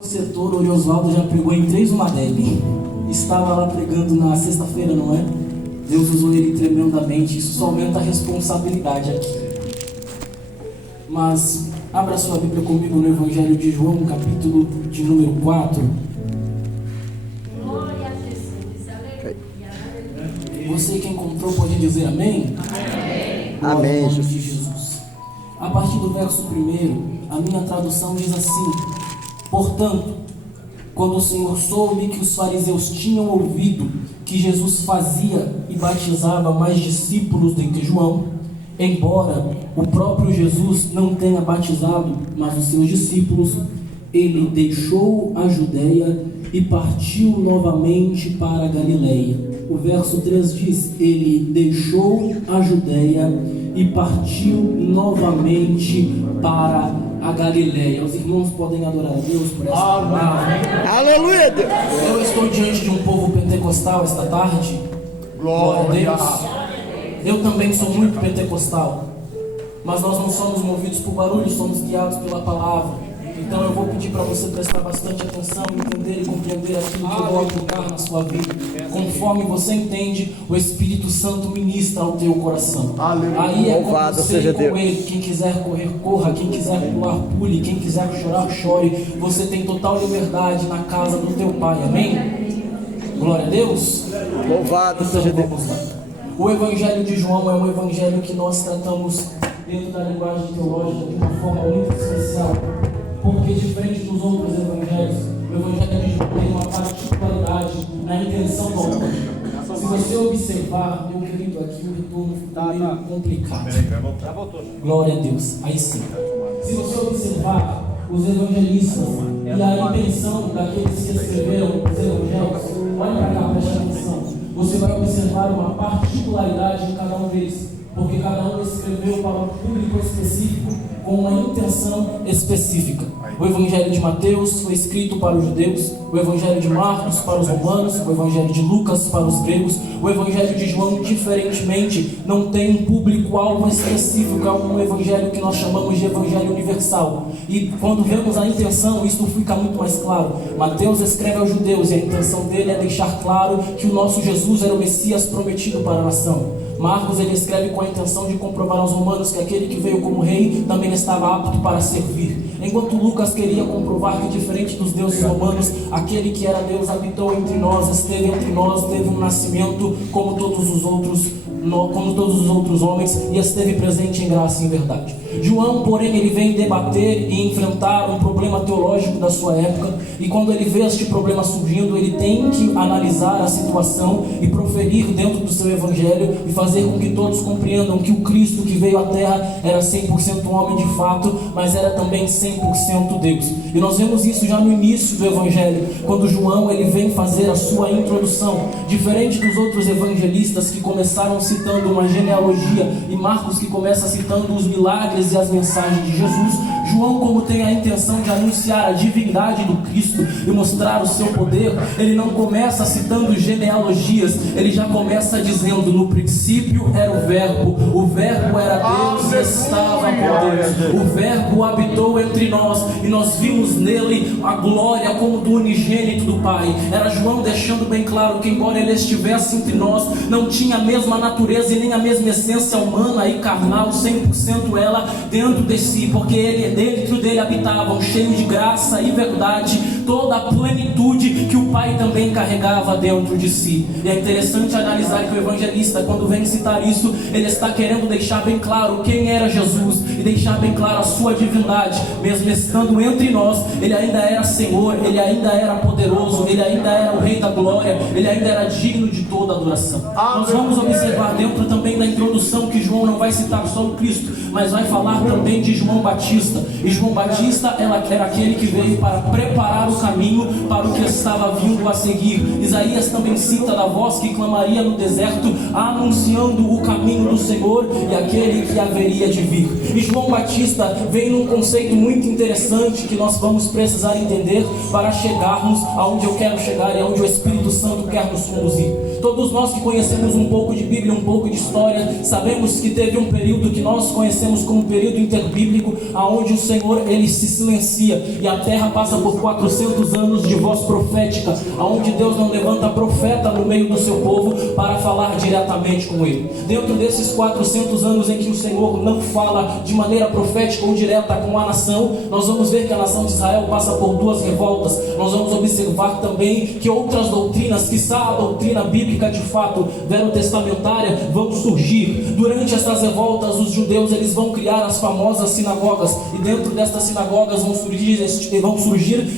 O setor, o Oswaldo já pregou em 3 uma dele. Estava lá pregando na sexta-feira, não é? Deus usou ele tremendamente. Isso só aumenta a responsabilidade aqui. Mas abra sua Bíblia comigo no Evangelho de João, capítulo de número 4. Glória a Jesus. Aleluia. Você que encontrou pode dizer amém? Amém. Glória Amém, ao nome de Jesus. A partir do verso 1, a minha tradução diz assim: portanto, quando o Senhor soube que os fariseus tinham ouvido que Jesus fazia e batizava mais discípulos do que João, embora o próprio Jesus não tenha batizado, mas os seus discípulos, ele deixou a Judeia e partiu novamente para a Galileia. O verso 3 diz: ele deixou a Judeia e partiu novamente para a Galileia. Os irmãos podem adorar a Deus por essa palavra. Aleluia, Deus. Eu estou diante de um povo pentecostal esta tarde. Glória a Deus. Eu também sou muito pentecostal, mas nós não somos movidos por barulho, somos guiados pela palavra. Então eu vou pedir para você prestar bastante atenção, entender e compreender aquilo que eu vou aplicar na sua vida. Conforme você entende, o Espírito Santo ministra ao teu coração. Aí é com Louvado você seja e com Deus. ele. Quem quiser correr, corra. Quem quiser pular, pule. Quem quiser chorar, chore. Você tem total liberdade na casa do teu Pai. Amém? Glória a Deus. Louvado Então seja Deus. vamos lá. O Evangelho de João é um evangelho que nós tratamos dentro da linguagem teológica de uma forma muito especial, porque diferente dos outros evangelhos, o Evangelho de João tem uma particularidade na intenção do autor. Se você observar, meu querido, aqui o retorno ficou meio complicado. Glória a Deus, aí sim. Se você observar os evangelistas e a intenção daqueles que escreveram os evangelhos, olha para cá, preste atenção. Você vai observar uma particularidade em cada um deles, porque cada um escreveu para um público específico com uma intenção específica. O Evangelho de Mateus foi escrito para os judeus, o Evangelho de Marcos para os romanos, o Evangelho de Lucas para os gregos, o Evangelho de João, diferentemente, não tem um público-alvo específico, é um Evangelho que nós chamamos de Evangelho universal. E quando vemos a intenção, isso fica muito mais claro. Mateus escreve aos judeus e a intenção dele é deixar claro que o nosso Jesus era o Messias prometido para a nação. Marcos ele escreve com a intenção de comprovar aos romanos que aquele que veio como rei também estava apto para servir. Enquanto Lucas queria comprovar que, diferente dos deuses romanos, aquele que era Deus habitou entre nós, esteve entre nós, teve um nascimento como todos os outros homens e esteve presente em graça e em verdade. João, porém, ele vem debater e enfrentar um problema teológico da sua época, e quando ele vê este problema surgindo, ele tem que analisar a situação e proferir dentro do seu evangelho e fazer com que todos compreendam que o Cristo que veio à terra era 100% homem de fato, mas era também 100% Deus. E nós vemos isso já no início do evangelho, quando João ele vem fazer a sua introdução. Diferente dos outros evangelistas que começaram citando uma genealogia, e Marcos que começa citando os milagres e as mensagens de Jesus, João, como tem a intenção de anunciar a divindade do Cristo e mostrar o seu poder, ele não começa citando genealogias, ele já começa dizendo: no princípio era o verbo era Deus e estava com Deus, o verbo habitou entre nós e nós vimos nele a glória como do unigênito do Pai. Era João deixando bem claro que, embora ele estivesse entre nós, não tinha a mesma natureza e nem a mesma essência humana e carnal, 100% ela dentro de si, porque ele, dentro dele habitavam, cheio de graça e verdade, toda a plenitude que o Pai também carregava dentro de si. E é interessante analisar que o evangelista, quando vem citar isso, ele está querendo deixar bem claro quem era Jesus e deixar bem claro a sua divindade. Mesmo estando entre nós, ele ainda era Senhor, ele ainda era poderoso, ele ainda era o Rei da glória, ele ainda era digno de toda adoração. Nós vamos observar dentro também da introdução que João não vai citar só o Cristo, mas vai falar também de João Batista. E João Batista era aquele que veio para preparar o caminho para o que estava vindo a seguir. Isaías também cita da voz que clamaria no deserto, anunciando o caminho do Senhor e aquele que haveria de vir. E João Batista vem num conceito muito interessante que nós vamos precisar entender para chegarmos aonde eu quero chegar e aonde o Espírito Santo quer nos conduzir. Todos nós que conhecemos um pouco de Bíblia, um pouco de história, sabemos que teve um período que nós conhecemos como período interbíblico, aonde o Senhor ele se silencia e a terra passa por 400 400 anos de voz profética, onde Deus não levanta profeta no meio do seu povo para falar diretamente com ele. Dentro desses 400 anos em que o Senhor não fala de maneira profética ou direta com a nação, nós vamos ver que a nação de Israel passa por duas revoltas. Nós vamos observar também que outras doutrinas, quiçá a doutrina bíblica de fato, verotestamentária, vão surgir. Durante essas revoltas, os judeus eles vão criar as famosas sinagogas, e dentro destas sinagogas vão surgir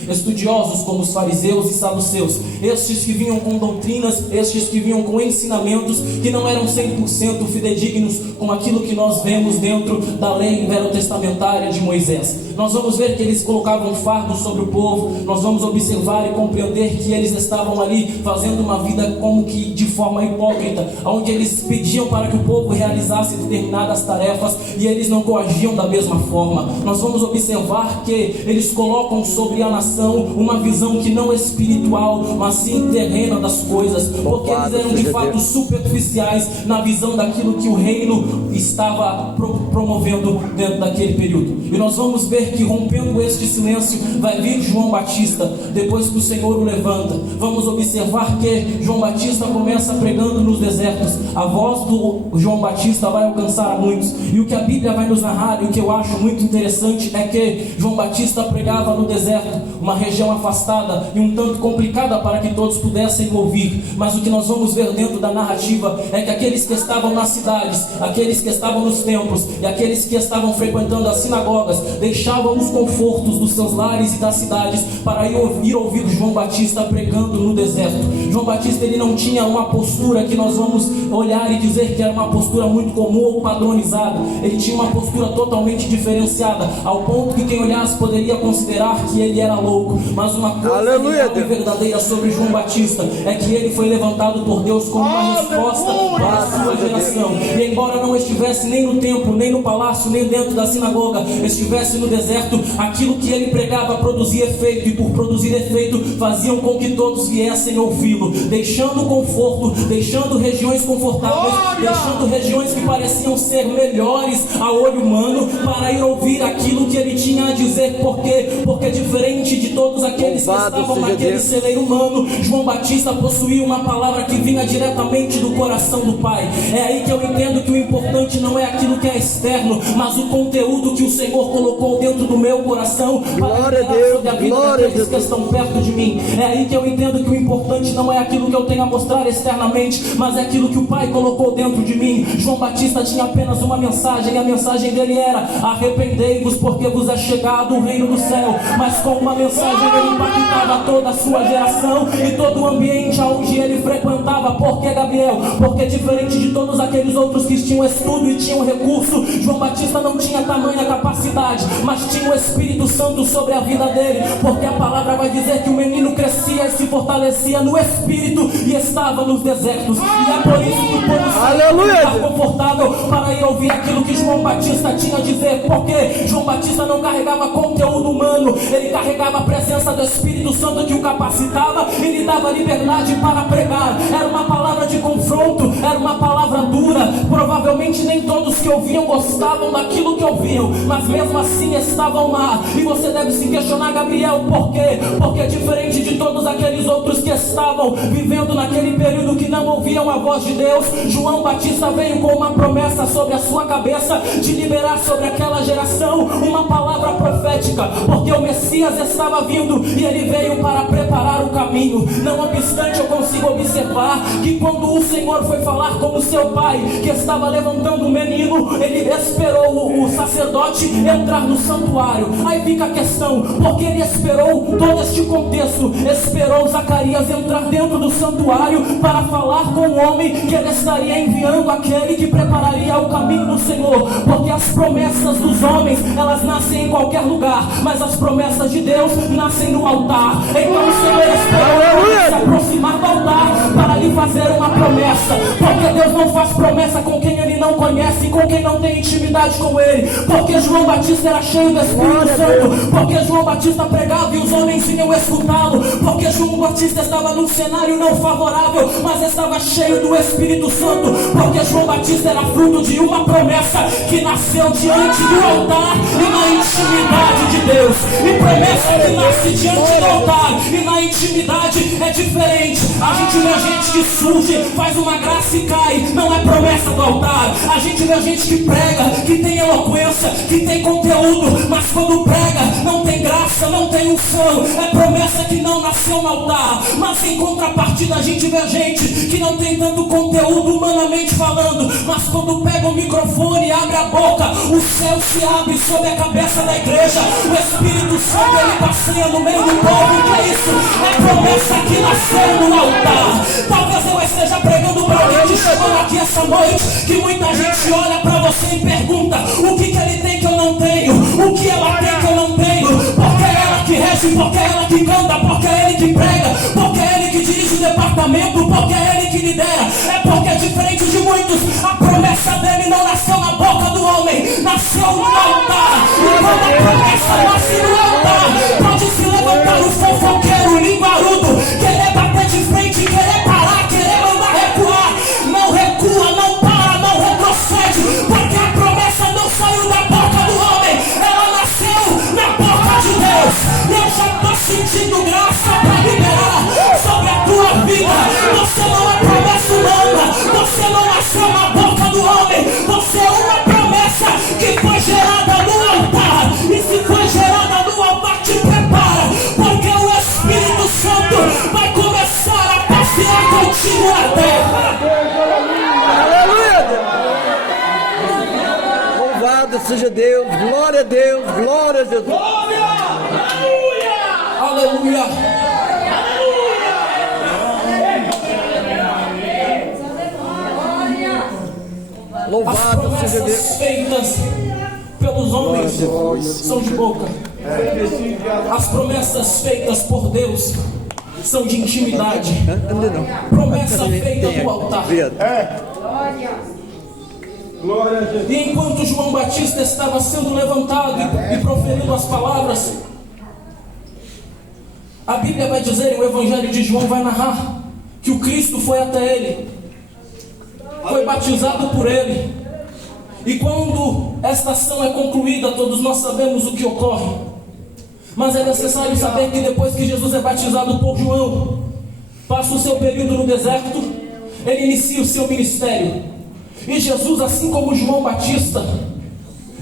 estudiosos como os fariseus e saduceus, estes que vinham com doutrinas, estes que vinham com ensinamentos que não eram 100% fidedignos com aquilo que nós vemos dentro da lei verotestamentária de Moisés. Nós vamos ver que eles colocavam fardo sobre o povo. Nós vamos observar e compreender que eles estavam ali fazendo uma vida como que de forma hipócrita, onde eles pediam para que o povo realizasse determinadas tarefas e eles não coagiam da mesma forma. Nós vamos observar que eles colocam sobre a nação uma visão que não é espiritual, mas sim terrena das coisas, porque eles eram de fato superficiais na visão daquilo que o reino estava promovendo dentro daquele período. E nós vamos ver que, rompendo este silêncio, vai vir João Batista, depois que o Senhor o levanta. Vamos observar que João Batista começa pregando nos desertos. A voz do João Batista vai alcançar a muitos, e o que a Bíblia vai nos narrar, e o que eu acho muito interessante, é que João Batista pregava no deserto, uma região afastada e um tanto complicada para que todos pudessem ouvir. Mas o que nós vamos ver dentro da narrativa é que aqueles que estavam nas cidades, aqueles que estavam nos templos e aqueles que estavam frequentando as sinagogas, deixavam os confortos dos seus lares e das cidades para ir ouvir João Batista pregando no deserto. João Batista ele não tinha uma postura que nós vamos olhar e dizer que era uma postura muito comum ou padronizada. Ele tinha uma postura totalmente diferenciada, ao ponto que quem olhasse poderia considerar que ele era louco. Mas uma coisa real e verdadeira sobre João Batista é que ele foi levantado por Deus como uma resposta para a sua geração. E embora não estivesse nem no templo, nem no palácio, nem dentro da sinagoga, estivesse no deserto, aquilo que ele pregava produzia efeito, e por produzir efeito faziam com que todos viessem ouvi-lo, deixando conforto, deixando regiões confortáveis, deixando regiões que pareciam ser melhores a olho humano, para ir ouvir aquilo que ele tinha a dizer. Por quê? Porque diferente de todos aqueles que estavam naquele celeiro humano, João Batista possuía uma palavra que vinha diretamente do coração do Pai. É aí que eu entendo que o importante não é aquilo que é externo, mas o conteúdo que o Senhor colocou dentro do meu coração para liberar sobre a vida daqueles que estão perto de mim. É aí que eu entendo que o importante não é aquilo que eu tenho a mostrar externamente, mas é aquilo que o Pai colocou dentro de mim. João Batista tinha apenas uma mensagem, e a mensagem dele era: arrependei-vos, porque vos é chegado o reino do céu. Mas com uma mensagem ele impactava toda a sua geração e todo o ambiente onde ele frequentava. Por que, Gabriel? Porque diferente de todos aqueles outros que tinham estudo e tinham recurso, João Batista não tinha tamanha capacidade, mas tinha o Espírito Santo sobre a vida dele, porque a palavra vai dizer que o menino crescia e se fortalecia no Espírito e estava nos desertos. E é por isso que o povo estava confortável para ir ouvir aquilo que João Batista tinha a dizer, porque João Batista não carregava conteúdo humano, ele carregava a presença do Espírito Santo que o capacitava e lhe dava liberdade para pregar. Era uma palavra de confronto, era uma palavra dura. Provavelmente nem todos que ouviam gostavam daquilo que ouviam, mas mesmo assim estavam lá. E você deve se questionar, Gabriel, por quê? Porque diferente de todos aqueles outros que estavam vivendo naquele período que não ouviam a voz de Deus, João Batista veio com uma promessa sobre a sua cabeça de liberar sobre aquela geração uma palavra profética, porque o Messias estava vindo e ele veio para preparar o caminho. Não obstante, eu consigo observar que quando o Senhor foi falar com o seu pai, que estava levantando o menino, ele esperou o sacerdote entrar no santuário. Aí fica a questão, porque ele esperou todo este contexto, esperou Zacarias entrar dentro do santuário para falar com o homem que ele estaria enviando, aquele que prepararia o caminho do Senhor. Porque as promessas dos homens, elas nascem em qualquer lugar, mas as promessas de Deus nascem no altar. Então o Senhor esperou se aproximar do altar para lhe fazer uma promessa. Porque Deus não faz promessa com quem Ele não conhece, com quem não tem intimidade com Ele. Porque João Batista era cheio do Espírito Santo. Porque João Batista pregava e os homens vinham escutá-lo. Porque João Batista estava num cenário não favorável, mas estava cheio do Espírito Santo. Porque João Batista era fruto de uma promessa que nasceu diante do altar e na intimidade de Deus. E promessa que nasce diante do altar e na intimidade é diferente. A gente vê gente que surge, faz uma graça e cai. Não é promessa do altar. A gente vê gente que prega, que tem eloquência, que tem conteúdo, mas quando prega não tem graça, não tem unção. É promessa que não nasceu no altar. Mas em contrapartida a gente vê gente que não tem tanto conteúdo humanamente falando, mas quando pega o microfone e abre a boca, o céu se abre sobre a cabeça da igreja. O Espírito Santo ele passeia no meio do povo. O que é isso? É promessa que nasceu no altar. Talvez eu esteja pregando para alguém que chegou aqui essa noite, que muita gente olha para você e pergunta: o que ele tem que eu não tenho? O que ela tem que eu não tenho? Porque é ela que rege, porque é ela que canta, porque é ele que prega, porque é ele que dirige o departamento, porque é ele que lidera. É porque diferente de muitos, a promessa dele não nasceu na boca do homem, nasceu no altar. E quando a promessa nasce no altar, pode se levantar o fofoqueiro, o linguarudo, querer bater de frente, querer parar, querer mandar recuar. Não recua, não para, não retrocede, porque a promessa não saiu da boca do homem, ela nasceu na boca de Deus. Eu já estou sentindo graça para liberar sobre a tua vida. Você não é promessa humana, você não nasceu na boca do homem, você é uma promessa que foi gerada no altar. E se foi gerada no altar, te prepara, porque o Espírito Santo vai começar a passear contigo na terra. Aleluia! Louvado seja Deus, glória a Deus, glória a Deus. Aleluia! As Louvado seja Deus. promessas feitas pelos homens são de boca. As promessas feitas por Deus são de intimidade. Promessa feita no altar. E enquanto João Batista estava sendo levantado e proferindo as palavras, a Bíblia vai dizer, o Evangelho de João vai narrar, que o Cristo foi até ele, foi batizado por ele. E quando esta ação é concluída, todos nós sabemos o que ocorre. Mas é necessário saber que depois que Jesus é batizado por João, passa o seu período no deserto, ele inicia o seu ministério. E Jesus, assim como João Batista,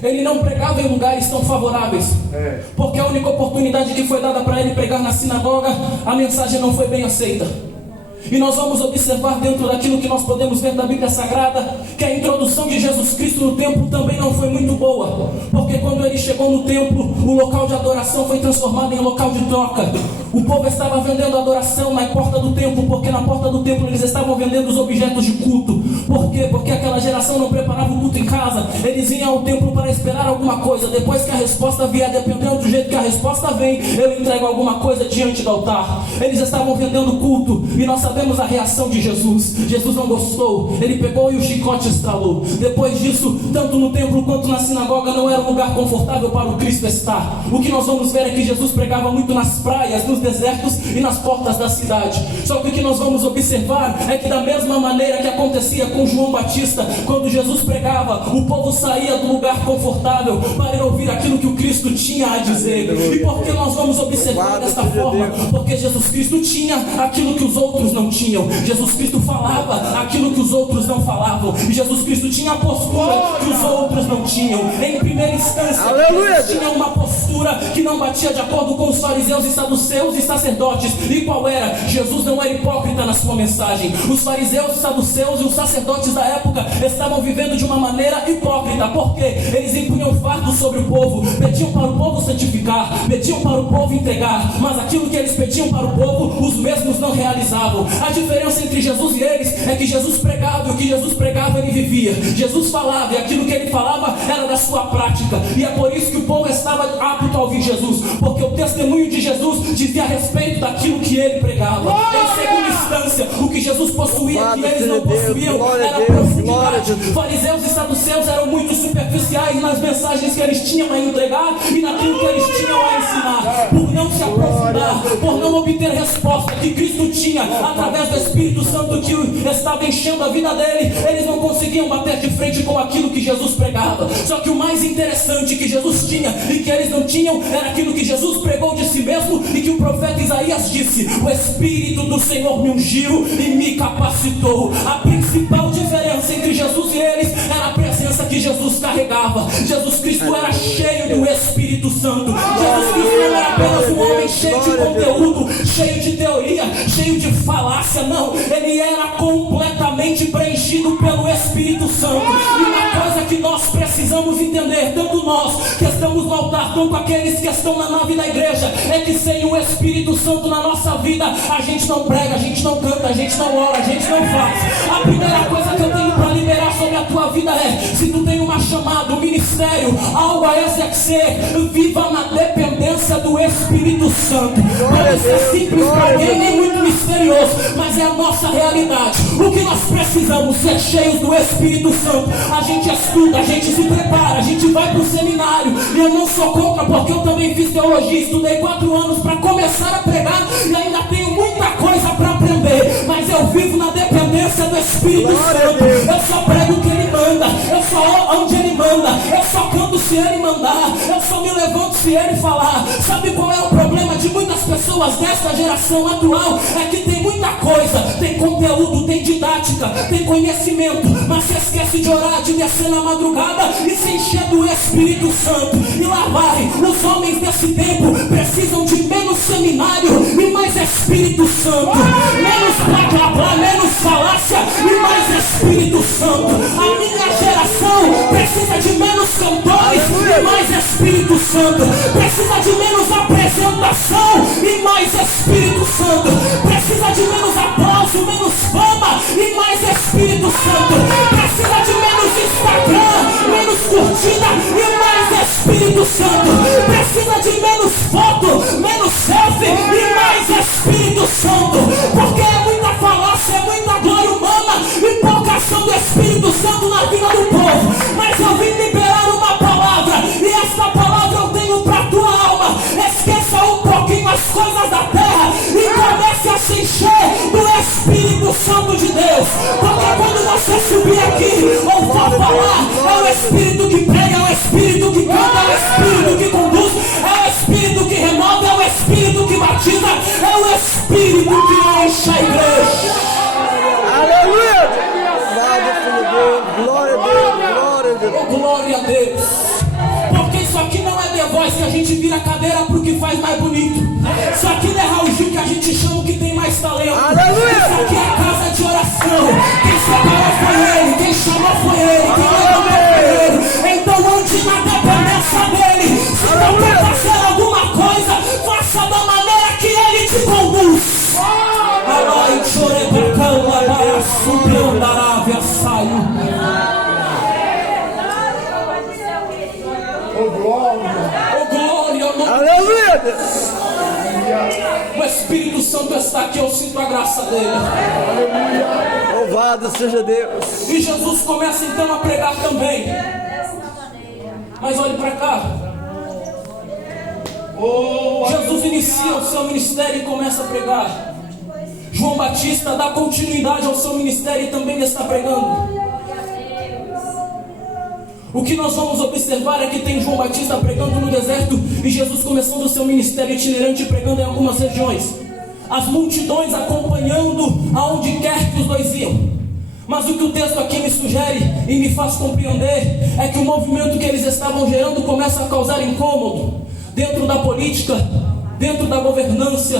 ele não pregava em lugares tão favoráveis, porque a única oportunidade que foi dada para ele pregar na sinagoga, a mensagem não foi bem aceita. E nós vamos observar dentro daquilo que nós podemos ver da Bíblia Sagrada, que a introdução de Jesus Cristo no templo também não foi muito boa, porque quando ele chegou no templo, o local de adoração foi transformado em local de troca. O povo estava vendendo adoração na porta do templo, porque na porta do templo eles estavam vendendo os objetos de culto. Por quê? Porque aquela geração não preparava o culto em casa, eles iam ao templo para esperar alguma coisa. Depois que a resposta vier, dependendo do jeito que a resposta vem, eu entrego alguma coisa diante do altar. Eles estavam vendendo culto, e nós sabemos a reação de Jesus. Jesus não gostou, ele pegou e o chicote estralou. Depois disso, tanto no templo quanto na sinagoga não era um lugar confortável para o Cristo estar. O que nós vamos ver é que Jesus pregava muito nas praias, nos desertos e nas portas da cidade. Só que o que nós vamos observar é que da mesma maneira que acontecia com João Batista, quando Jesus pregava, o povo saía do lugar confortável para ouvir aquilo que o Cristo tinha a dizer. E por que nós vamos observar desta forma? Porque Jesus Cristo tinha aquilo que os outros não tinham. Jesus Cristo falava aquilo que os outros não falavam. E Jesus Cristo tinha a postura que os outros não tinham. Em primeira instância, Jesus tinha uma postura que não batia de acordo com os fariseus e saduceus e sacerdotes. E qual era? Jesus não era hipócrita na sua mensagem. Os fariseus, os saduceus e os sacerdotes da época estavam vivendo de uma maneira hipócrita, porque eles impunham fardo sobre o povo, pediam para o povo santificar, pediam para o povo entregar, mas aquilo que eles pediam para o povo, os mesmos não realizavam. A diferença entre Jesus e eles é que Jesus pregava, e o que Jesus pregava ele vivia. ouvia. Jesus falava, e aquilo que ele falava era da sua prática. E é por isso que o povo estava apto a ouvir Jesus, porque o testemunho de Jesus dizia a respeito daquilo que ele pregava. Em segunda instância, o que Jesus possuía que eles não possuíam era profundidade. Fariseus e saduceus eram muito superficiais nas mensagens que eles tinham a entregar e naquilo que eles tinham a ensinar. Por não se aprofundar, por não obter resposta que Cristo tinha através do Espírito Santo que estava enchendo a vida dele, eles não conseguiam bater de frente com aquilo que Jesus pregava. Só que o mais interessante que Jesus tinha e que eles não tinham era aquilo que Jesus pregou de si mesmo e que o profeta Isaías disse: o Espírito do Senhor me ungiu e me capacitou. A principal diferença entre Jesus e eles era a presença que Jesus carregava. Jesus Cristo era cheio do Espírito Santo. Jesus Cristo não era apenas um homem cheio de conteúdo, cheio de teoria, cheio de falácia, não. Ele era completamente preenchido pelo Espírito Santo. E uma coisa que nós precisamos entender, tanto nós que estamos no altar, quanto aqueles que estão na nave da igreja, é que sem o Espírito Santo na nossa vida, a gente não prega, a gente não canta, a gente não ora, a gente não faz. A primeira coisa que eu tenho para liberar sobre a tua vida é: se tu tem uma chamada, um ministério, algo a exercer, viva na dependência do Espírito Santo. Pode ser simples para alguém, nem muito misterioso, mas é a nossa realidade. O que nós precisamos é ser cheios do Espírito Santo. A gente estuda, a gente se prepara, a gente vai para o seminário. E eu não sou contra, porque eu também fiz teologia, estudei 4 anos para começar a pregar e ainda tenho muita coisa para aprender, mas eu vivo na dependência do Espírito Santo. Eu só prego o que Ele manda, eu só oro onde Ele manda, eu só canto se Ele mandar, eu só me levanto se Ele falar. Sabe qual é o problema de muitas pessoas desta geração atual? É que tem muita coisa, tem conteúdo, tem didática, tem conhecimento, mas se esquece de orar, de descer na madrugada e se encher do Espírito Santo. E lá vai, os homens desse tempo precisam de menos seminário e mais Espírito Santo, menos blá blá blá, menos falácia e mais Espírito Santo. A minha geração precisa de menos cantores e mais Espírito Santo, precisa de menos apresentação e mais Espírito Santo, precisa de menos aplauso, menos fama e mais Espírito Santo, precisa de menos Instagram, menos curtida e mais Espírito Santo, precisa de menos foto, menos selfie e mais Espírito Santo, porque é muita falácia, é muita glória humana e pouca ação do Espírito Santo na vida do povo. Mas eu vim liberar uma palavra, e esta palavra eu tenho para tua alma. Esqueça um pouquinho as coisas da terra e comece a se encher do Espírito Santo de Deus, porque quando você subir aqui ou for falar, é o Espírito que prega, é o Espírito que canta, é o Espírito que conduz, é o Espírito que renova, é o Espírito que batiza, é o Espírito que enche a igreja. Aleluia! Glória a Deus, glória a Deus. Oh, glória a Deus. Porque isso aqui não é The Voice que a gente vira a cadeira pro que faz mais bonito. Isso aqui não é Raul Gil que a gente chama o que tem mais talento. Aleluia! Isso aqui é casa de oração. Quem separou foi Ele, quem chamou foi Ele, quem levantou foi Ele. Então ande na dependência dEle. Se não quer fazer alguma coisa, faça da maneira que Ele te conduz. Alai chorebacão, labara, subiu, daravia, saiu. Oh glória! Oh glória, oh glória. Aleluia! O Espírito Santo está aqui, eu sinto a graça dele. Louvado seja Deus. E Jesus começa então a pregar também. Mas olhe para cá. Jesus inicia o seu ministério e começa a pregar. João Batista dá continuidade ao seu ministério e também está pregando. O que nós vamos observar é que tem João Batista pregando no deserto e Jesus começando o seu ministério itinerante pregando em algumas regiões. As multidões acompanhando aonde quer que os dois iam. Mas o que o texto aqui me sugere e me faz compreender é que o movimento que eles estavam gerando começa a causar incômodo dentro da política, dentro da governância,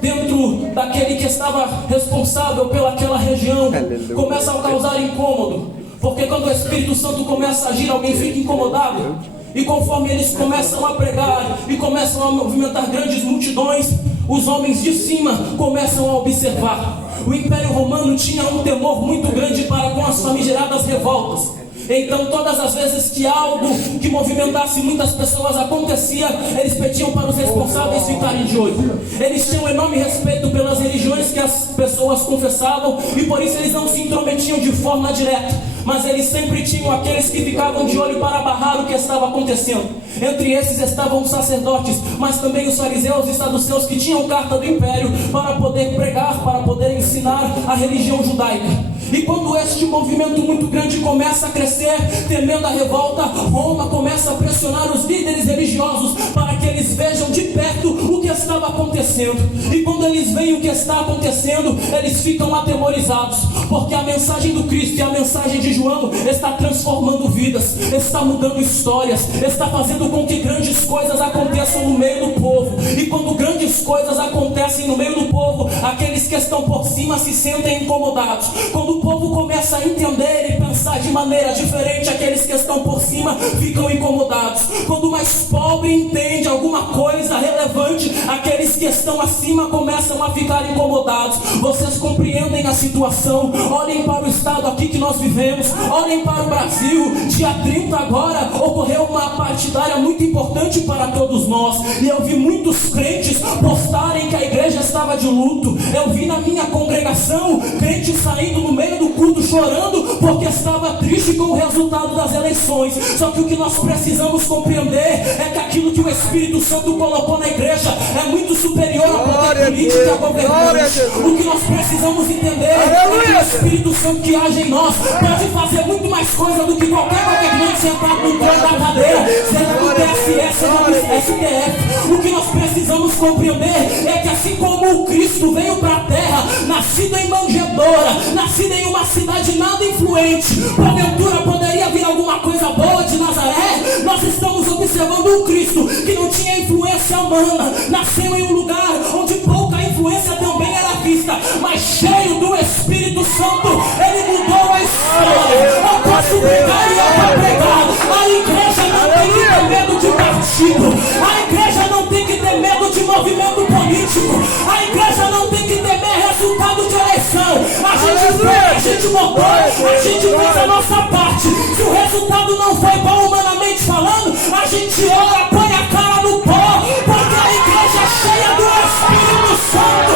dentro daquele que estava responsável pelaquela região. Começa a causar incômodo. Porque quando o Espírito Santo começa a agir, alguém fica incomodado. E conforme eles começam a pregar e começam a movimentar grandes multidões, os homens de cima começam a observar. O Império Romano tinha um temor muito grande para com as famigeradas revoltas. Então, todas as vezes que algo que movimentasse muitas pessoas acontecia, eles pediam para os responsáveis ficarem de olho. Eles tinham enorme respeito pelas religiões que as pessoas confessavam, e por isso eles não se intrometiam de forma direta, mas eles sempre tinham aqueles que ficavam de olho para barrar o que estava acontecendo. Entre esses estavam os sacerdotes, mas também os fariseus e saduceus, que tinham carta do império para poder pregar, para poder ensinar a religião judaica. E quando este movimento muito grande começa a crescer, temendo a revolta, Roma começa a pressionar os líderes religiosos para que eles vejam de perto o que estava acontecendo. E quando eles veem o que está acontecendo, eles ficam atemorizados, porque a mensagem do Cristo e a mensagem de João está transformando vidas, está mudando histórias, está fazendo com que grandes coisas aconteçam no meio do povo. E quando grandes coisas acontecem no meio do povo, aqueles que estão por cima se sentem incomodados. Quando o povo começa a entender e pensar de maneira diferente, aqueles que estão por cima ficam incomodados. Quando o mais pobre entende alguma coisa relevante, aqueles que estão acima começam a ficar incomodados. Vocês compreendem a situação? Olhem para o estado aqui que nós vivemos, olhem para o Brasil. Dia 30 agora ocorreu uma partidária muito importante para todos nós, e eu vi muitos crentes postarem que a igreja estava de luto. Eu vi na minha congregação crentes saindo no meio do culto chorando porque estava triste com o resultado das eleições. Só que o que nós precisamos compreender é que aquilo que o Espírito Santo colocou na igreja é muito superior ao poder político e à governança. O que nós precisamos entender é que o Espírito Santo que age em nós pode fazer muito mais coisa do que qualquer governante sentado no trono da cadeira, seja do TSE, seja do STF. O que nós precisamos compreender é que assim como o Cristo veio para a terra, nascido em manjedoura, nascido em uma cidade nada influente, porventura poderia vir alguma coisa boa de Nazaré? Nós estamos observando um Cristo que não tinha influência humana, nasceu em um lugar onde pouca influência também era vista, mas cheio do Espírito Santo, ele mudou a história. Eu posso pregar e eu vou pregar. A igreja não tem que ter medo de partido, a igreja não tem que ter medo de movimento político, a igreja não tem que temer resultado de eleição. A gente fez, a gente votou, a gente fez a nossa parte. Se o resultado não foi bom humanamente falando, a gente ora, põe a cara no pó, porque a igreja é cheia do Espírito Santo.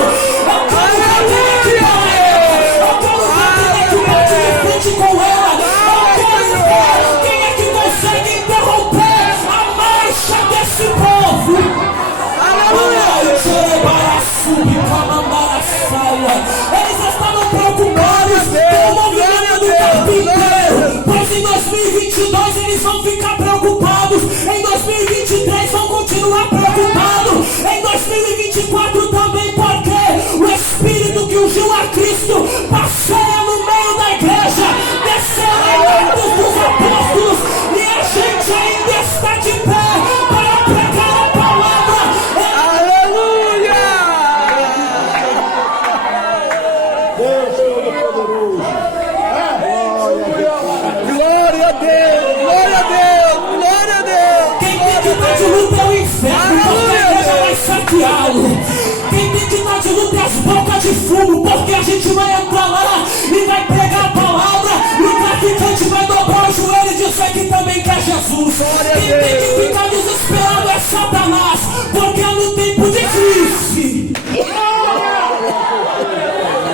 Eu quero ver quem é que vai, eu quero ver quem é que bate de frente com ela, eu quero ver quem é que consegue interromper a marcha desse povo. Eles estavam preocupados com o movimento do carpinteiro, pois em 2022 eles vão ficar preocupados, em 2023 vão continuar preocupados, em 2024 também, porque o Espírito que ungiu a Cristo passeia no meio da igreja, descerá em Atos dos Apóstolos, e a gente ainda está de pé para pregar a palavra. Glória a Deus, glória a Deus, glória a Deus. Quem tem que estar de luta é o inferno, porque a igreja vai saqueá-lo. Quem tem que estar de luta é as bocas de fumo, porque a gente vai entrar lá e vai pregar a palavra, e o traficante vai dobrar o joelho e dizer que também quer Jesus. Quem tem que ficar desesperado é Satanás, porque é no tempo de crise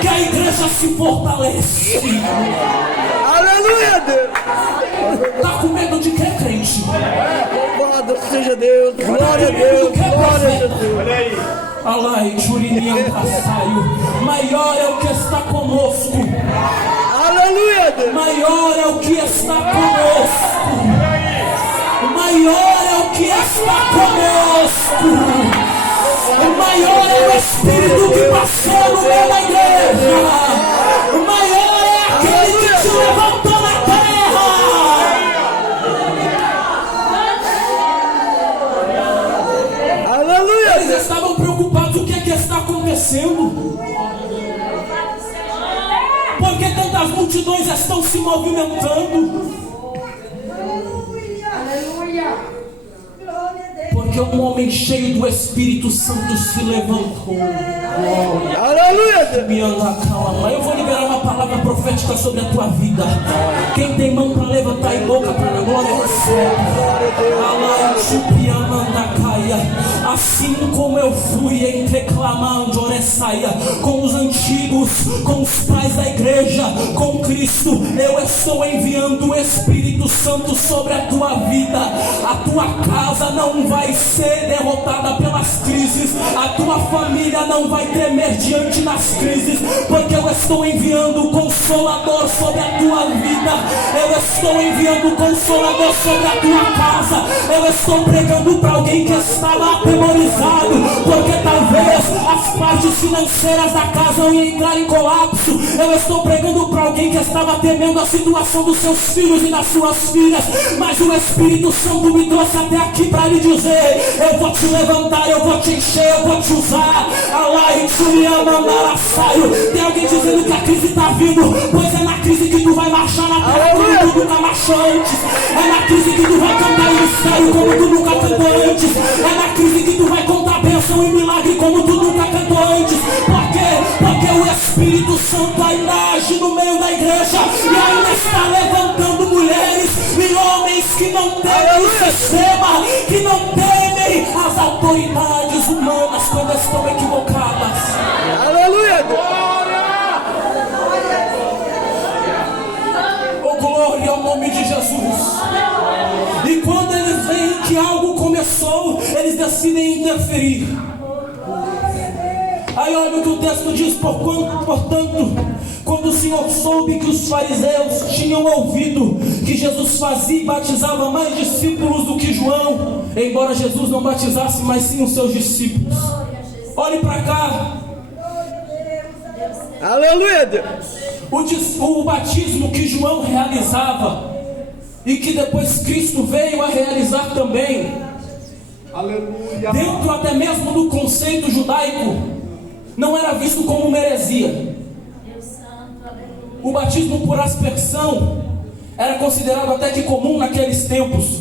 que a igreja se fortalece. Aleluia, Deus. Tá com medo de quê, crente? Louvado seja Deus, glória a Deus, glória a Deus. Olha aí. Alai, Jurinian Passaio. Maior é o que está conosco. Aleluia, Deus. Maior é o que está conosco. Maior é o que está conosco. O maior é o Espírito que passou no meio da igreja. O maior é aquele que te levantou na terra. Aleluia. Eles estavam preocupados o que é que está acontecendo. Porque tantas multidões estão se movimentando. Aleluia. Glória a Deus. Porque um homem cheio do Espírito Santo se levantou. Aleluia. Eu vou liberar uma palavra profética sobre a tua vida. Quem tem mão para levantar e boca para a glória, assim como eu fui em reclamando com os antigos, com os pais da igreja, com Cristo, eu estou enviando o Espírito Santo sobre a tua vida. A tua casa não vai ser derrotada pelas crises, a tua família não vai tremer diante das crises, porque eu estou enviando o Consolador sobre a tua vida. Eu estou enviando o Consolador sobre a tua casa. Eu estou pregando para alguém que estava atemorizado, porque talvez as partes financeiras da casa iam entrar em colapso. Eu estou pregando para alguém que estava temendo a situação dos seus filhos e das suas filhas, mas o Espírito Santo me trouxe até aqui para lhe dizer: eu vou te levantar, eu vou te encher, eu vou te usar. Tem alguém dizendo que a crise está vindo? Pois é na crise que tu vai marchar na terra como tu nunca marchou antes. É na crise que tu vai cantar em mistério como tu nunca cantou antes. É na crise que tu vai contar bênção e milagre como tu nunca cantou antes. Por quê? Porque o Espírito Santo ainda age no meio da igreja e ainda está levantando mulheres e homens que não temem o sistema, que não temem as autoridades humanas quando estão equivocadas. Aleluia. Oh, glória ao nome de Jesus. E quando eles veem que algo começou, eles decidem interferir. Aí olha o que o texto diz: portanto, quando o Senhor soube que os fariseus tinham ouvido que Jesus fazia e batizava mais discípulos do que João, embora Jesus não batizasse, mas sim os seus discípulos. Olhe para cá. Aleluia. O batismo que João realizava e que depois Cristo veio a realizar também, aleluia, dentro até mesmo do conceito judaico, não era visto como uma heresia. O batismo por aspersão era considerado até que comum naqueles tempos,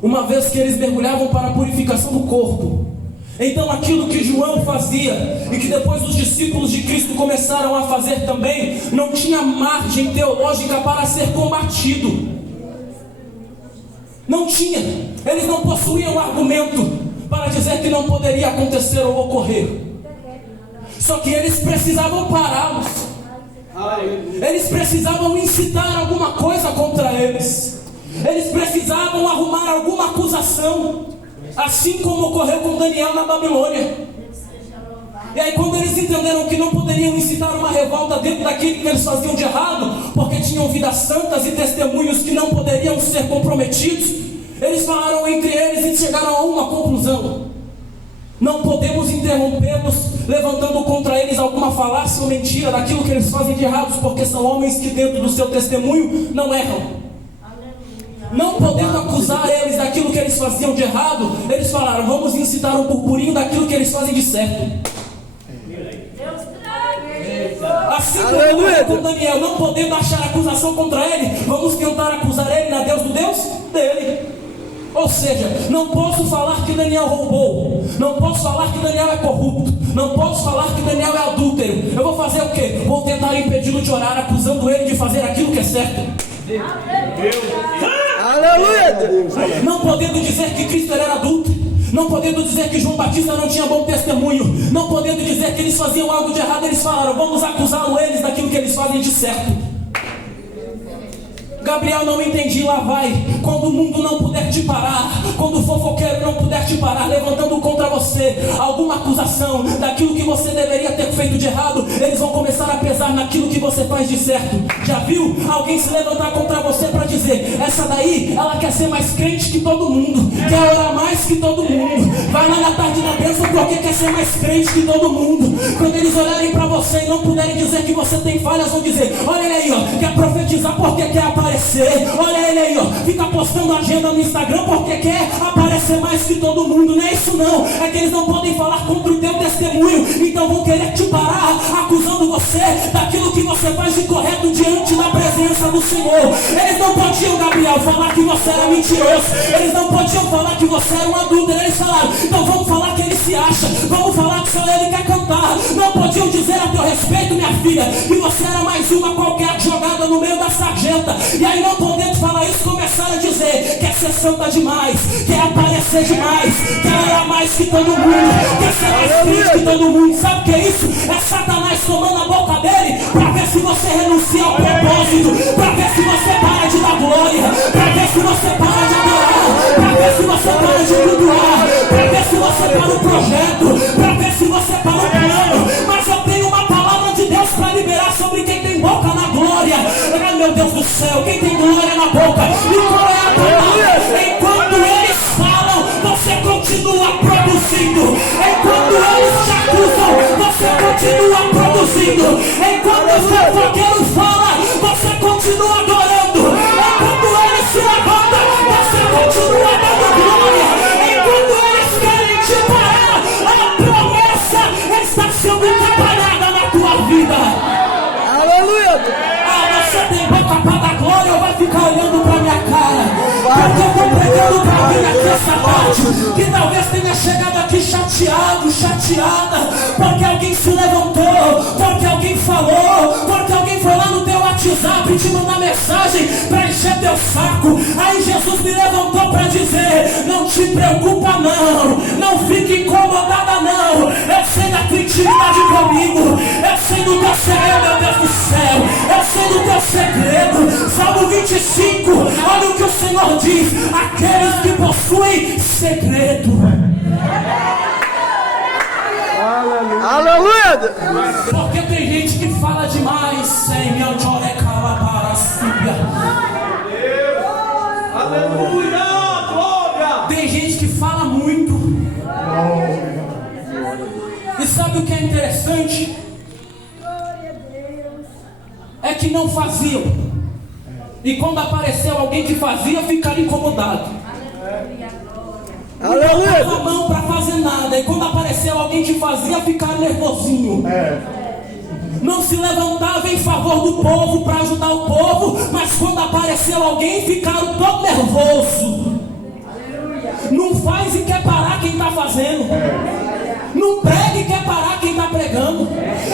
uma vez que eles mergulhavam para a purificação do corpo. Então aquilo que João fazia e que depois os discípulos de Cristo começaram a fazer também, não tinha margem teológica para ser combatido. Não tinha. Eles não possuíam argumento para dizer que não poderia acontecer ou ocorrer. Só que eles precisavam pará-los. Eles precisavam incitar alguma coisa contra eles. Eles precisavam arrumar alguma acusação, assim como ocorreu com Daniel na Babilônia. E aí quando eles entenderam que não poderiam incitar uma revolta dentro daquilo que eles faziam de errado, porque tinham vidas santas e testemunhos que não poderiam ser comprometidos, eles falaram entre eles e chegaram a uma conclusão: não podemos interrompê-los levantando contra eles alguma falácia ou mentira daquilo que eles fazem de errados, porque são homens que dentro do seu testemunho não erram. Não podendo acusar eles daquilo que eles faziam de errado, eles falaram: vamos incitar um burburinho daquilo que eles fazem de certo. Assim como com Daniel, não podendo achar acusação contra ele, vamos tentar acusar ele na Deus do Deus dele. Ou seja, não posso falar que Daniel roubou, não posso falar que Daniel é corrupto, não posso falar que Daniel é adúltero. Eu vou fazer o quê? Vou tentar impedi-lo de orar, acusando ele de fazer aquilo que é certo. Aleluia. Não podendo dizer que Cristo era adúltero, não podendo dizer que João Batista não tinha bom testemunho, não podendo dizer que eles faziam algo de errado, eles falaram: vamos acusá-lo eles daquilo que eles fazem de certo. Gabriel, não entendi, lá vai. Quando o mundo não puder te parar, quando o fofoqueiro não puder te parar, levantando contra você alguma acusação daquilo que você deveria ter feito de errado, eles vão começar a pesar naquilo que você faz de certo. Já viu alguém se levantar contra você para dizer: essa daí, ela quer ser mais crente que todo mundo, quer orar mais que todo mundo, vai lá na tarde da bênção porque quer ser mais crente que todo mundo. Quando eles olharem para você e não puderem dizer que você tem falhas, vão dizer: olha ele aí, ó, quer profetizar porque quer aparecer. Olha ele aí, ó, fica postando agenda no Instagram porque quer aparecer mais que todo mundo. Não é isso não, é que eles não podem falar contra o teu testemunho, então vão querer te parar, acusando você você daquilo que você faz de correto diante da presença do Senhor. Eles não podiam, Gabriel, falar que você era mentiroso. Eles não podiam falar que você era um adúltero. Eles falaram, então vamos falar que ele se acha, vamos falar que só ele quer cantar. Não podiam dizer a teu respeito, minha filha, que você era mais uma qualquer jogada no meio da sarjeta. E aí, não podendo falar isso, começaram a dizer: quer ser santa demais, quer aparecer demais, quer era mais que todo mundo, quer ser mais crente que todo mundo. Sabe o que é isso? É Satanás tomando a boca dele para ver se você renuncia ao propósito, para ver se você para de dar glória, para ver se você para de adorar, para ver se você para de cultuar, para ver se você para o projeto, para ver se você para o plano. Mas eu tenho uma palavra de Deus para liberar sobre quem tem boca na glória. Ai, meu Deus do céu, quem tem glória na boca? E qual é a palavra? Enquanto eles falam, você continua produzindo. Enquanto eles te acusam, você continua produzindo. Enquanto o fofoqueiro fala, você continua adorando. Enquanto eles se levantam, você continua dando glória. Enquanto eles querem te parar, a promessa está sendo trabalhada na tua vida. Aleluia! Você tem boca para dar glória ou vai ficar olhando para minha cara? Porque eu estou pregando para alguém aqui essa tarde que talvez tenha chegado aqui chateado, chateada, porque alguém se levantou, porque alguém falou, porque alguém foi lá no teu WhatsApp te mandar mensagem para encher teu saco. Aí Jesus me levantou para dizer: não te preocupa não, não fique incomodada não. Eu sei da tua intimidade comigo, eu sei do teu segredo, meu Deus do céu, eu sei do teu segredo. Salmo 25, olha o que o Senhor diz: aqueles que possuem segredo. Aleluia! Porque tem gente que fala demais, sem meu chore calabara subia. Aleluia! Glória! Tem gente que fala muito. E sabe o que é interessante? É que não faziam. E quando apareceu alguém que fazia, ficaram incomodados. Não botavam a mão para fazer nada. E quando apareceu alguém que fazia, ficaram nervosinho. Não se levantava em favor do povo para ajudar o povo, mas quando apareceu alguém, ficaram todo nervoso. Não faz e quer parar quem está fazendo. Não prega e quer parar quem está pregando.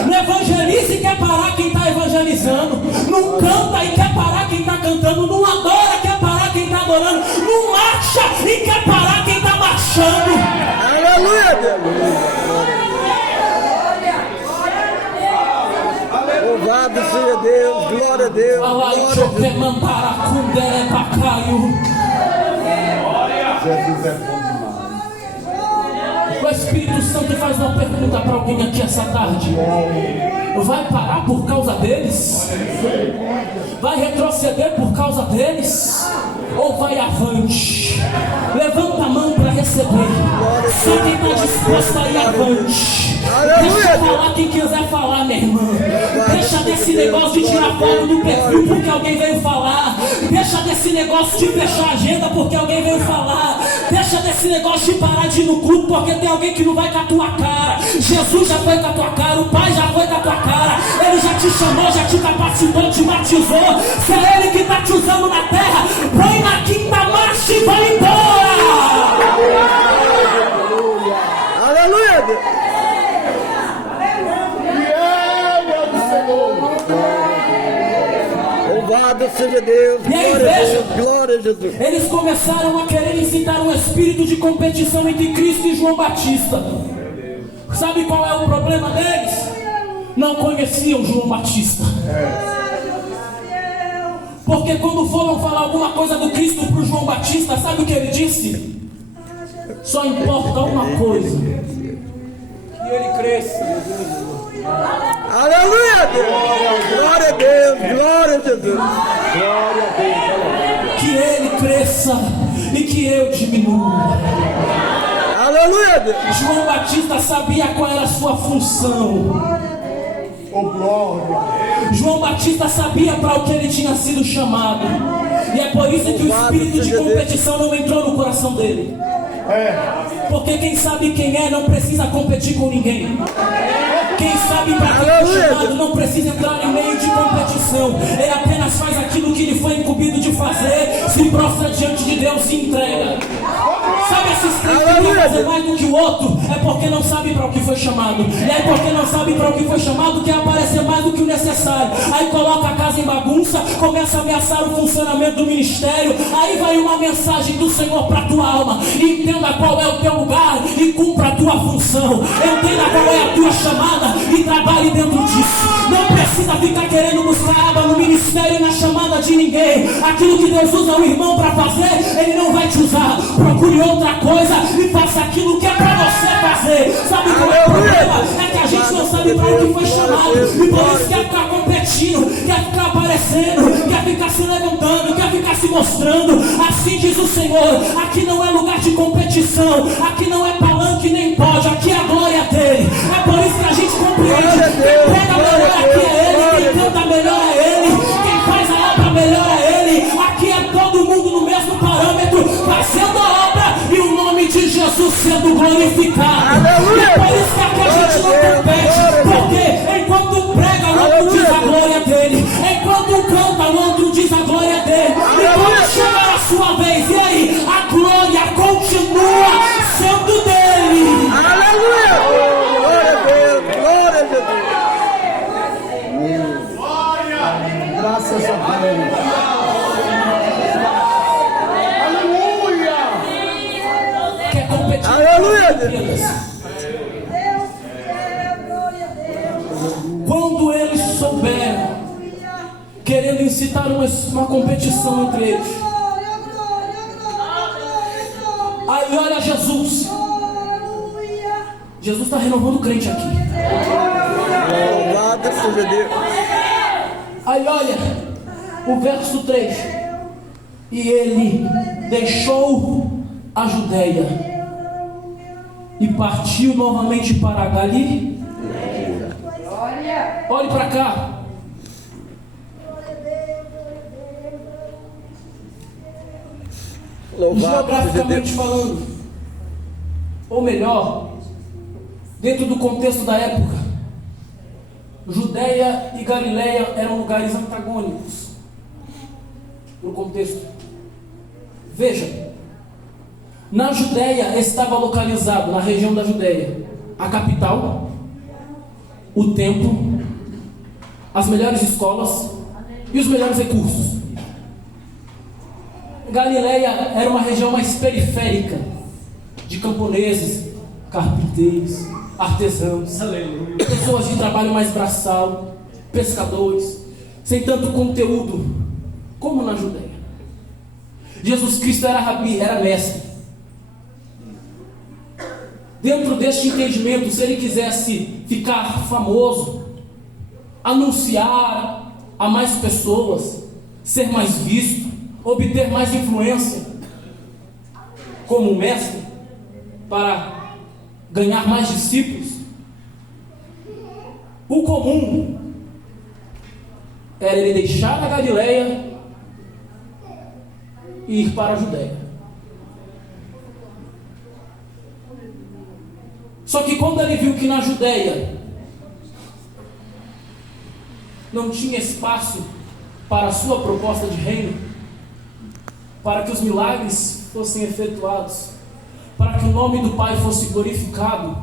Não evangeliza e quer parar quem está evangelizando. Não canta e quer parar quem está cantando. Não adora e quer parar quem está adorando. Não marcha e quer parar quem está marchando. Aleluia! Louvado seja Deus, glória a Deus. Jesus é bom demais. O Espírito Santo faz uma pergunta para alguém aqui essa tarde: vai parar por causa deles? Vai retroceder por causa deles? Ou vai avante? Levanta a mão para receber. Só quem está disposto a ir avante. Deixa falar quem quiser falar, minha irmã. Deixa desse negócio de tirar foto do perfil porque alguém veio falar. Deixa desse negócio de fechar a agenda porque alguém veio falar. Deixa desse negócio de parar de ir no culto porque tem alguém que não vai com a tua cara. Jesus já foi com a tua cara, o Pai já foi com a tua cara. Ele já te chamou, já te capacitou, te batizou. Se é Ele que está te usando na terra, põe na quinta marcha e vai embora. Aleluia! Louvado seja Deus, E aí, glória a veja, Deus, glória a Jesus. eles começaram a querer incitar um espírito de competição entre Cristo e João Batista. Sabe qual é o problema deles? Não conheciam João Batista. Porque quando foram falar alguma coisa do Cristo para o João Batista, sabe o que ele disse? Só importa uma coisa: que ele cresça. Aleluia! Glória a Deus, glória a Jesus. Que ele cresça e que eu diminua. Aleluia! João Batista sabia qual era a sua função. João Batista sabia para o que ele tinha sido chamado. E é por isso que o espírito de competição não entrou no coração dele. Porque quem sabe quem é não precisa competir com ninguém. Quem sabe para quem é chamado não precisa entrar em meio de competição. Ele apenas faz aquilo que lhe foi incumbido de fazer, se prostra diante de Deus e entrega. Sabe esses crentes que quer fazer mais do que o outro? É porque não sabe para o que foi chamado. E é porque não sabe para o que foi chamado que aparecer mais do que o necessário. Aí coloca a casa em bagunça, começa a ameaçar o funcionamento do ministério. Aí vai uma mensagem do Senhor para a tua alma. Entenda qual é o teu lugar e cumpra a tua função. Entenda qual é a tua chamada e trabalhe dentro disso. Não precisa ficar querendo buscar aba no ministério e na chamada de ninguém. Aquilo que Deus usa o irmão para fazer, Ele não vai te usar. Procure outra coisa e faça aquilo que é para você fazer. Sabe qual é o problema? É que a gente não sabe para o que foi chamado. E por isso quer ficar competindo, quer ficar aparecendo, quer ficar se levantando, quer ficar se mostrando. Assim diz o Senhor: aqui não é lugar de competição, aqui não é palanque nem pódio, aqui é a glória dele. É por isso que a gente compreende: quem prega melhor aqui é ele, quem canta melhor é ele, quem faz a obra melhor é ele. Aqui é todo mundo no mesmo parâmetro, fazendo a obra e o nome de Jesus sendo glorificado. E é por isso que aqui a gente não compete, porque enquanto prega, o outro diz a glória dele, enquanto canta, o outro diz a glória dele. E quando chegar a sua vez, e aí? A glória continua sendo dele. Aleluia! Glória a Deus! Glória a Jesus! Glória! Graças a Deus. Quer competir? Aleluia, Deus! Quando eles souberam, querendo incitar uma competição entre eles, aí olha Jesus. Jesus está renovando o crente aqui. Louvado seja Deus! Aí olha o verso 3. E ele deixou a Judeia e partiu novamente para a Galiléia. Olhe para cá. Louvado seja Geograficamente Deus! falando, ou melhor, dentro do contexto da época, Judeia e Galiléia eram lugares antagônicos. No contexto, veja, na Judeia estava localizado, na região da Judeia, a capital, o templo, as melhores escolas e os melhores recursos. Galiléia era uma região mais periférica, de camponeses, carpinteiros, artesãos, pessoas de trabalho mais braçal, pescadores, sem tanto conteúdo como na Judeia. Jesus Cristo era rabi, era mestre. Dentro deste entendimento, se ele quisesse ficar famoso, anunciar a mais pessoas, ser mais visto, obter mais influência como mestre, para ganhar mais discípulos, o comum era ele deixar a Galiléia e ir para a Judeia. Só que quando ele viu que na Judeia não tinha espaço para a sua proposta de reino, para que os milagres fossem efetuados, para que o nome do Pai fosse glorificado,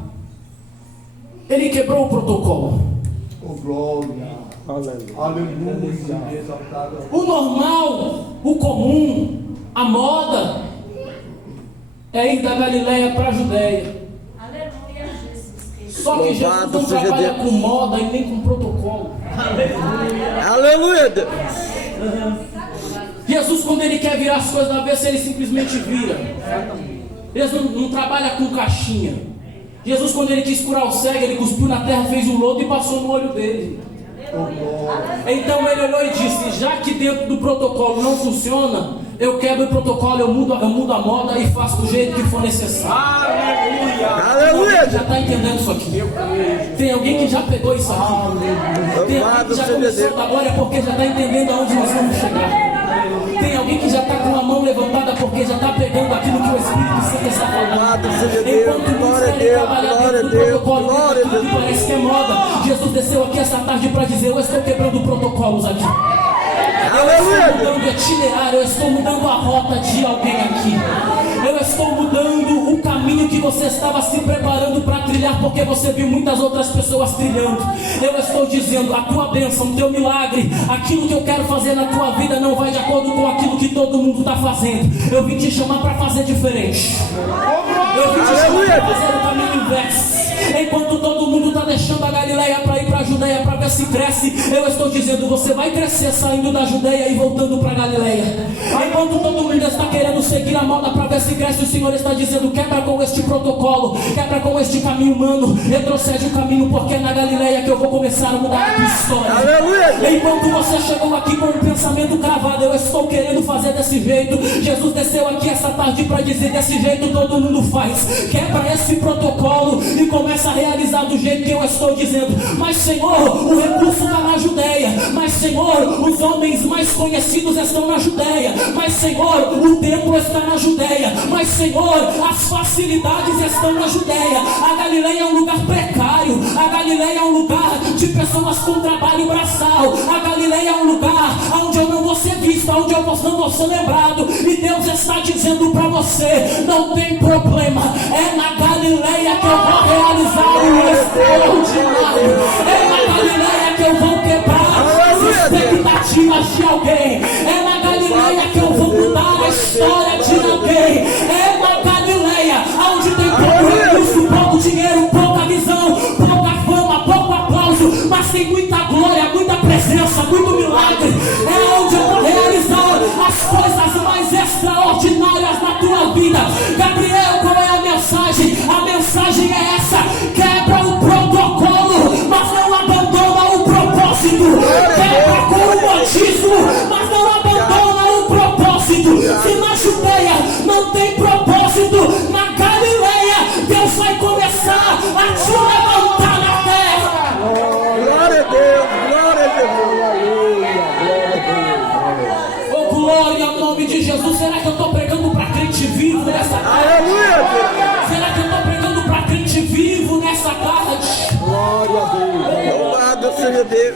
ele quebrou o protocolo. Oh, glória! Aleluia! O normal, o comum, a moda é ir da Galiléia para a Judeia. Aleluia, Jesus Cristo. Só que Jesus Louvado não seja trabalha Deus. com moda e nem com protocolo. Aleluia, Deus! Jesus, quando ele quer virar as coisas da vez, ele simplesmente vira. Jesus não trabalha com caixinha. Jesus, quando ele quis curar o cego, ele cuspiu na terra, fez um lodo e passou no olho dele. Então ele olhou e disse: já que dentro do protocolo não funciona, eu quebro o protocolo, eu mudo a moda e faço do jeito que for necessário. Aleluia! Já está entendendo isso aqui? Tem alguém que já pegou isso aqui? Tem alguém que já começou a dar glória porque já está entendendo aonde nós vamos chegar. Tem alguém que já está com a mão levantada porque já está pegando aquilo que o Espírito Santo está falando. Enquanto muitos querem trabalhar dentro do protocolo, aquilo que parece que é moda, Jesus desceu aqui essa tarde para dizer: eu estou quebrando protocolos aqui. Eu estou mudando o itinerário, eu estou mudando a rota de alguém aqui. Eu estou mudando o caminho que você estava se preparando para trilhar, porque você viu muitas outras pessoas trilhando. Eu estou dizendo: a tua bênção, o teu milagre, aquilo que eu quero fazer na tua vida não vai de acordo com aquilo que todo mundo está fazendo. Eu vim te chamar para fazer diferente. Eu vim te chamar para fazer o caminho inverso. Enquanto todo mundo está deixando a Galileia para ir para a Judeia para ver se cresce, eu estou dizendo: você vai crescer saindo da Judeia e voltando para a Galileia. Enquanto todo mundo está querendo seguir a moda para ver se cresce, o Senhor está dizendo: quebra com este protocolo, quebra com este caminho humano, retrocede o caminho, porque é na Galileia que eu vou começar a mudar a tua história. Enquanto você chegou aqui com um pensamento cravado: eu estou querendo fazer desse jeito, Jesus desceu aqui essa tarde para dizer: desse jeito todo mundo faz. Quebra esse protocolo e começa a realizar do jeito que eu estou dizendo. Mas Senhor, o recurso está na Judeia. Mas Senhor, os homens mais conhecidos estão na Judeia. Mas Senhor, o templo está na Judeia. Mas Senhor, as facilidades estão na Judeia. A Galileia é um lugar precário. A Galileia é um lugar de pessoas com trabalho braçal. A Galileia é um lugar onde eu não vou ser visto, onde eu não vou ser lembrado. E Deus está dizendo para você: não tem problema, é na Galileia que eu vou realizar o extraordinário. É na Galileia que eu vou quebrar as expectativas de alguém. É na Galileia que eu vou mudar a história de alguém. É na Galileia onde tem pouco recurso, pouco dinheiro, pouca visão, pouca fama, pouco aplauso, mas tem muita glória, muita presença, muito milagre. É onde eu vou realizar as coisas mais extraordinárias na tua vida. Gabriel, qual é a mensagem? A mensagem é essa: quebra o protocolo, mas não abandona o propósito. Quebra com o modismo, mas não abandona o propósito. Se na Judeia não tem propósito, na Galileia Deus vai começar a te levantar na terra. Glória a Deus, glória a Deus. Oh, glória ao nome de Jesus. Será que eu estou pregando para crente vivo nessa tarde? Aleluia. Será que eu estou pregando para crente vivo nessa tarde? Glória a Deus. Louvado seja Deus.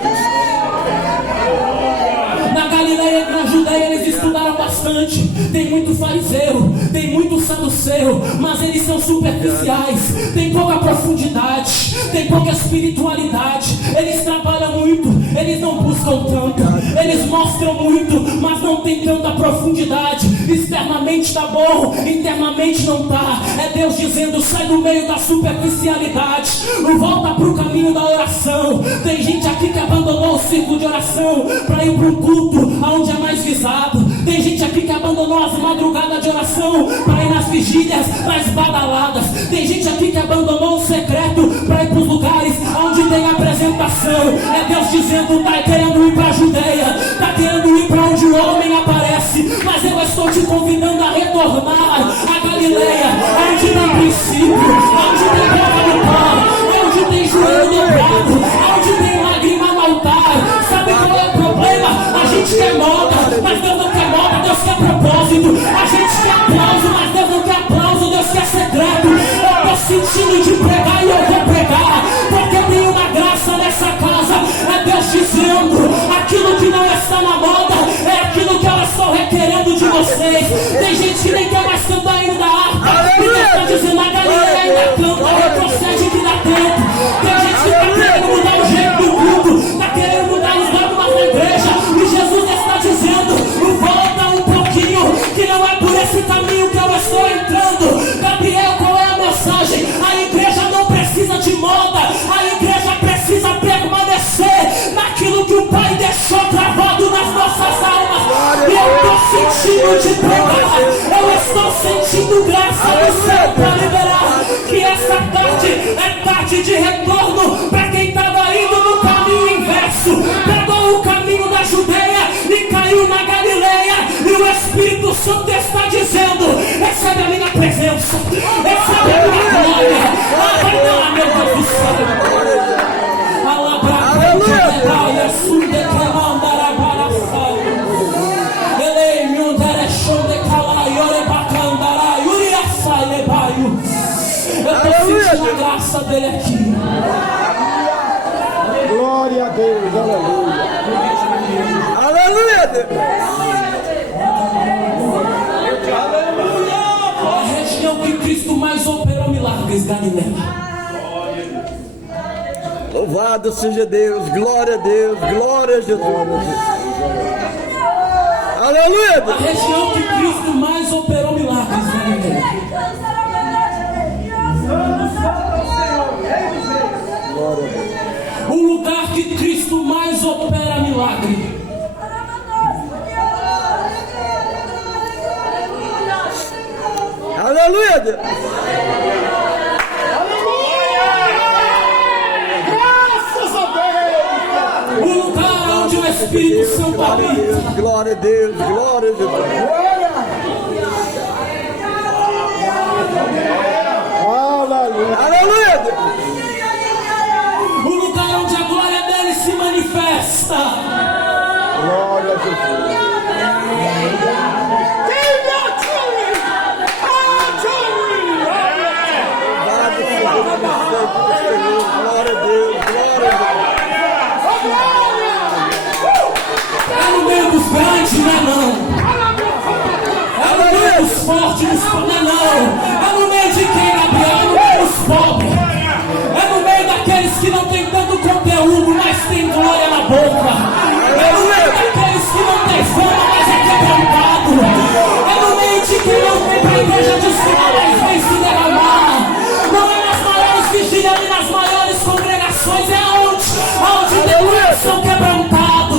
Na Galileia e na Judeia eles estudaram bastante. Tem muito fariseu, tem muito saduceu, mas eles são superficiais. Tem pouca profundidade, tem pouca espiritualidade. Eles trabalham muito, eles não buscam tanto. Eles mostram muito, mas não tem tanta profundidade. Externamente está bom, internamente não está. É Deus dizendo: sai do meio da superficialidade, volta para o caminho da oração. Tem gente aqui que abandonou o círculo de oração para ir para um culto onde é mais visado. Tem gente aqui que abandonou as madrugadas de oração para ir nas vigílias, nas badaladas. Tem gente aqui que abandonou o secreto para ir para os lugares onde tem apresentação. É Deus dizendo: está querendo ir para a Judeia, está querendo ir para onde o homem aparece, mas eu estou te convidando a retornar a Galileia, onde tem princípio, onde tem boca no pão, onde tem joelho dobrado, onde tem lágrima no altar. Sabe qual é o problema? A gente quer moda, mas Deus não quer moda, Deus quer propósito. A gente quer aplauso, mas Deus não quer aplauso, Deus quer secreto. Eu estou sentindo de pregar e eu vou pregar, porque tem uma graça nessa casa. É Deus dizendo: aquilo que não está na moda é aquilo que eu estou requerendo de vocês. Tem gente que nem quer mais cantar ainda da harpa, e Deus está dizendo: a Galileia ainda canta, retrocede que dá tempo. Tem gente que está querendo mudar o jeito do culto, está querendo mudar os dogmas da igreja, e Jesus está dizendo: volta um pouquinho, que não é por esse caminho que eu estou entrando. Gabriel, qual é a mensagem? A igreja não precisa de moda, a igreja precisa permanecer naquilo que o Pai deixou gravado nas nossas almas. E eu estou sentindo de pregar, eu estou sentindo graça do céu para liberar que essa tarde é tarde de retorno para quem estava indo no caminho inverso, pegou o caminho da Judeia e caiu na Galileia. E o Espírito Santo está dizendo: recebe a minha presença, recebe a minha glória. Vai lá, meu Deus do céu. Aleluia. Deus, aleluia. Aleluia, Deus. A região que Cristo mais operou milagres, Galileia. Louvado seja Deus, glória a Deus, glória a Jesus. Aleluia. A região que Cristo mais operou milagres, Galileia. O lugar que Cristo mais opera milagre. Aleluia, Deus. O lugar onde o Espírito Santo habita. Glória a Deus, glória a Deus. Aleluia, Deus. O lugar onde a glória dele se manifesta. Glória a Jesus. Glória a Deus, glória a É no meio dos grandes, não é não. É no meio dos fortes, não é não. É no meio de quem, Gabriel? É no meio dos pobres. É no meio daqueles que não tem tanto conteúdo, mas tem glória na boca. É no meio daqueles que não tem fama, mas é quebrantado. É no meio de quem não tem pra igreja de cima, mas vem se derramar. Não é nas maiores vigílias e nas maiores congregações, é onde tem coração quebrantado.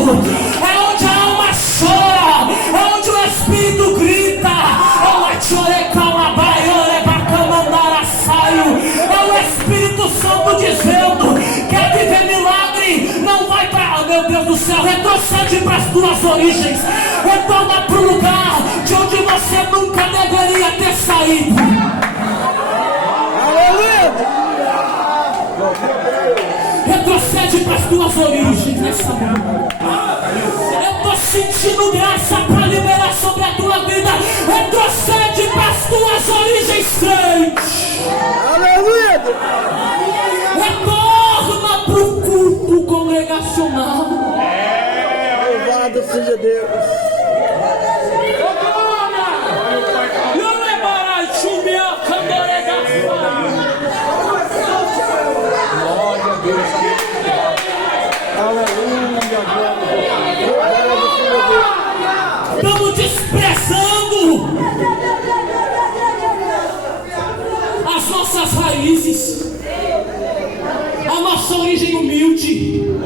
É onde a alma chora, é onde o Espírito grita. É o Espírito Santo dizendo: quer viver milagre? Não vai para, oh, meu Deus do céu, retrocede para as tuas origens, retorna para o lugar de onde você nunca deveria ter saído. Aleluia. Retrocede para as tuas origens nessa manhã. Eu estou sentindo graça para liberar sobre a tua vida. Retrocede para as tuas origens, crente. Aleluia. Retorna para o culto congregacional. Louvado seja Deus. Estamos desprezando as nossas raízes, a nossa origem humilde.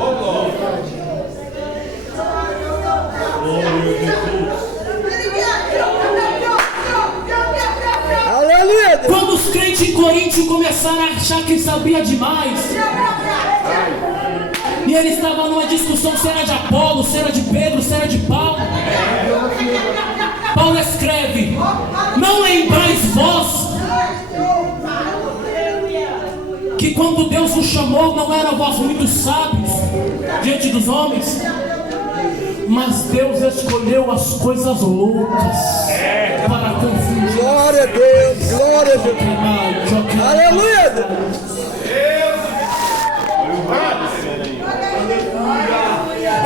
Aleluia. Quando os crentes em Coríntio começaram a achar que sabia demais, e ele estava numa discussão se era de Apolo, se era de Pedro, se era de Paulo. Paulo escreve: não lembrais vós que quando Deus os chamou, não eram vós muito sábios diante dos homens, mas Deus escolheu as coisas loucas para confundir. Glória a Deus, glória a Deus. Aleluia.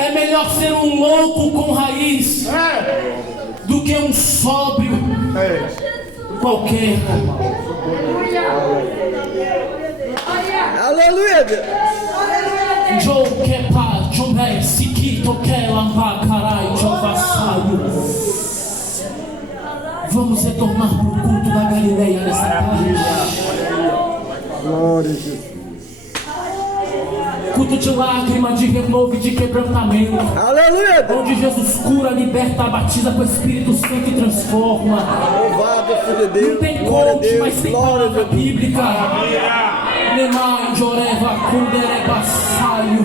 É melhor ser um louco com raiz do que um sóbrio qualquer. Aleluia. Joe Kepa, Chomé, Sikito, Kelamba, Carai, Jovassaio. Vamos retornar para o culto da Galileia nessa tarde. Glória a Jesus. Culto de lágrima, de renovo e de quebrantamento. Aleluia. Onde Jesus cura, liberta, batiza com o Espírito Santo e transforma. Louvado seja Deus. Não tem Glória a coach, Deus, mas tem glória a palavra Deus. bíblica. Nemai, Joreva, Kundereba, Saio.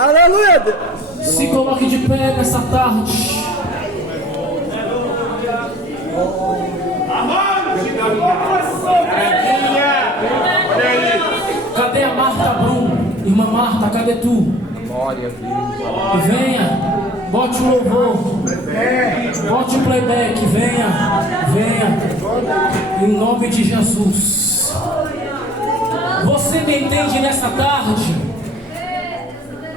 Aleluia. Se coloque de pé nessa tarde. Cadê a Marta Brum? Irmã Marta, cadê tu? Glória a Deus. Venha, bote o louvor. Bote o playback, venha. Em nome de Jesus. Você me entende nessa tarde?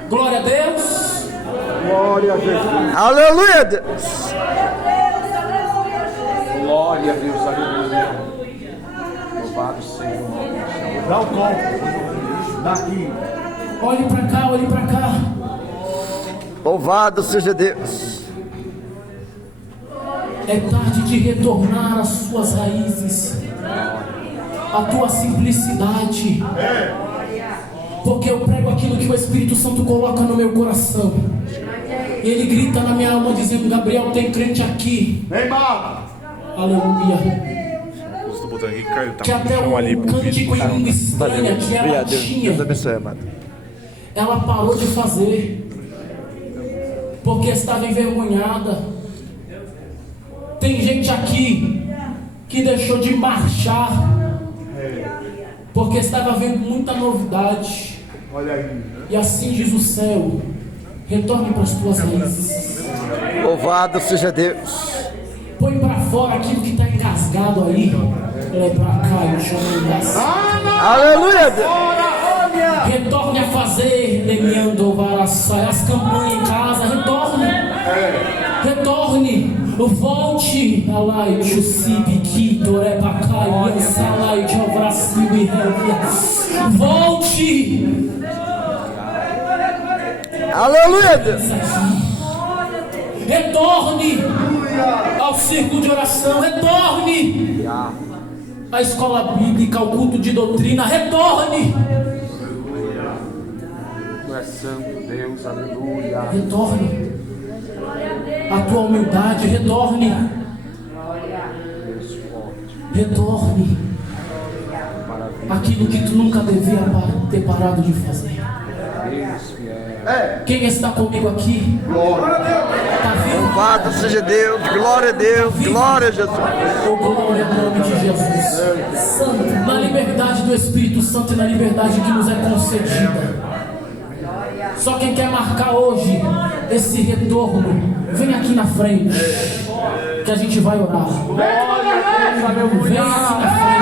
Glória a Deus. Glória a Jesus. Aleluia, Deus. Glória a Deus, aleluia. Louvado seja o nome do Senhor. Dá o copo. Daqui. Olhe pra cá. Louvado seja Deus. É tarde de retornar às suas raízes, à tua simplicidade. Porque eu prego aquilo que o Espírito Santo coloca no meu coração. E ele grita na minha alma dizendo: Gabriel, tem crente aqui. Aleluia. Que até o cântico em língua estranha que ela tinha, Deus abençoe, amado. ela parou de fazer, porque estava envergonhada. Tem gente aqui que deixou de marchar, porque estava vendo muita novidade. E assim diz o céu: retorne para as tuas raízes. Louvado seja Deus. Põe para fora aquilo que está engasgado aí. Pra cá, eu chamo engasgado. Aleluia, Deus. Retorne a fazer, Lemiando Varaçai, as campanhas em casa. Retorne, volte. Alai, Chusibi, Kitor, Bacai, Yansalai, Jovrasibi, volte. Aleluia, Deus. Retorne ao círculo de oração. Retorne à escola bíblica, ao culto de doutrina. Retorne. Tu és santo, Deus, aleluia. Retorne à tua humildade. Retorne. Retorne aquilo que tu nunca devia ter parado de fazer. Quem está comigo aqui? Está vivo? Louvado seja Deus. Glória a Deus. Glória a Jesus. Oh, glória ao nome de Jesus. Santo, na liberdade do Espírito Santo e na liberdade que nos é concedida. Só quem quer marcar hoje esse retorno, vem aqui na frente, que a gente vai orar. Vem aqui na frente.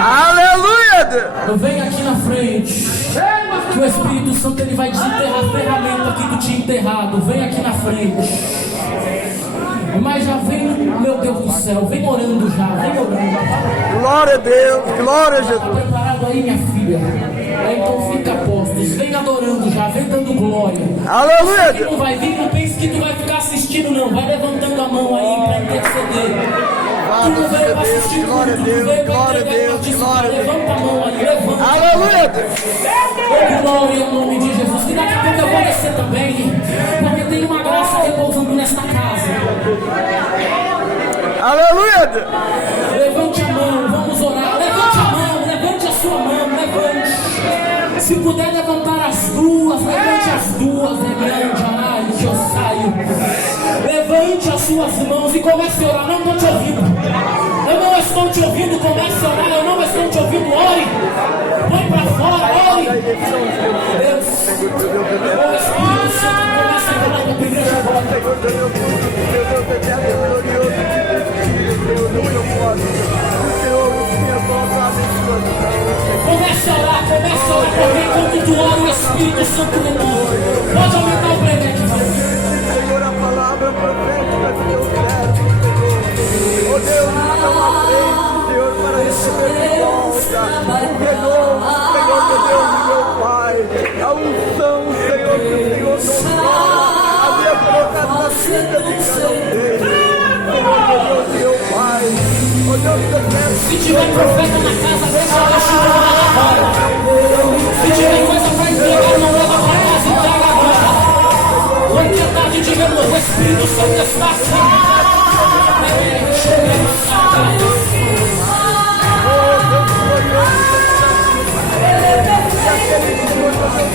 Aleluia, Deus. Vem aqui na frente, que o Espírito Santo ele vai desenterrar a ferramenta que tu tinha enterrado. Vem aqui na frente. Mas já vem, meu Deus do céu, vem orando já, vem orando. Glória a Deus. Glória a Está Jesus. preparado aí, minha filha? Então fica a postos, vem adorando já, vem dando glória. Aleluia, Quem Deus. não vai vir, não pense que tu vai ficar assistindo não, vai levantando a mão aí para interceder. Tu não veio para assistir, Glória a tu Deus, veio para glória a entregar, Deus, glória a Deus. levanta a mão aí, levanta. Aleluia, Deus. Glória ao nome de Jesus. E daqui a pouco eu vou descer também, porque tem uma graça repousando nesta casa. Aleluia, Deus. Levante a mão, vamos orar. Levante a mão, levante a sua mão, levante. Se puder levantar as duas, levante as duas, é grande, ai, que eu saio. Levante as suas mãos e comece a orar. Não estou te ouvindo. Eu não estou te ouvindo, comece a orar. Eu não estou te ouvindo, ore. Põe para fora, ore. Deus, o Espírito Santo começa a falar com a igreja agora. Comece a orar, porque enquanto tu ora, o Espírito Santo retorna. Pode aumentar o playback, Senhor, a palavra profética que eu quero. Oh Deus, não aprende, Senhor, para receber de volta o renovo, Senhor, meu Deus e meu Pai, a unção, Senhor, que o Senhor nos dá, a minha colocada na vida de cada um deles, Senhor, meu Deus e meu Pai. Oh Deus, eu quero. se tiver profeta na casa, deixa ela chutar agora. Se tiver coisa para entregar, não leva para casa, entrega agora. Porque é tarde de renovo, o Espírito Santo está aqui.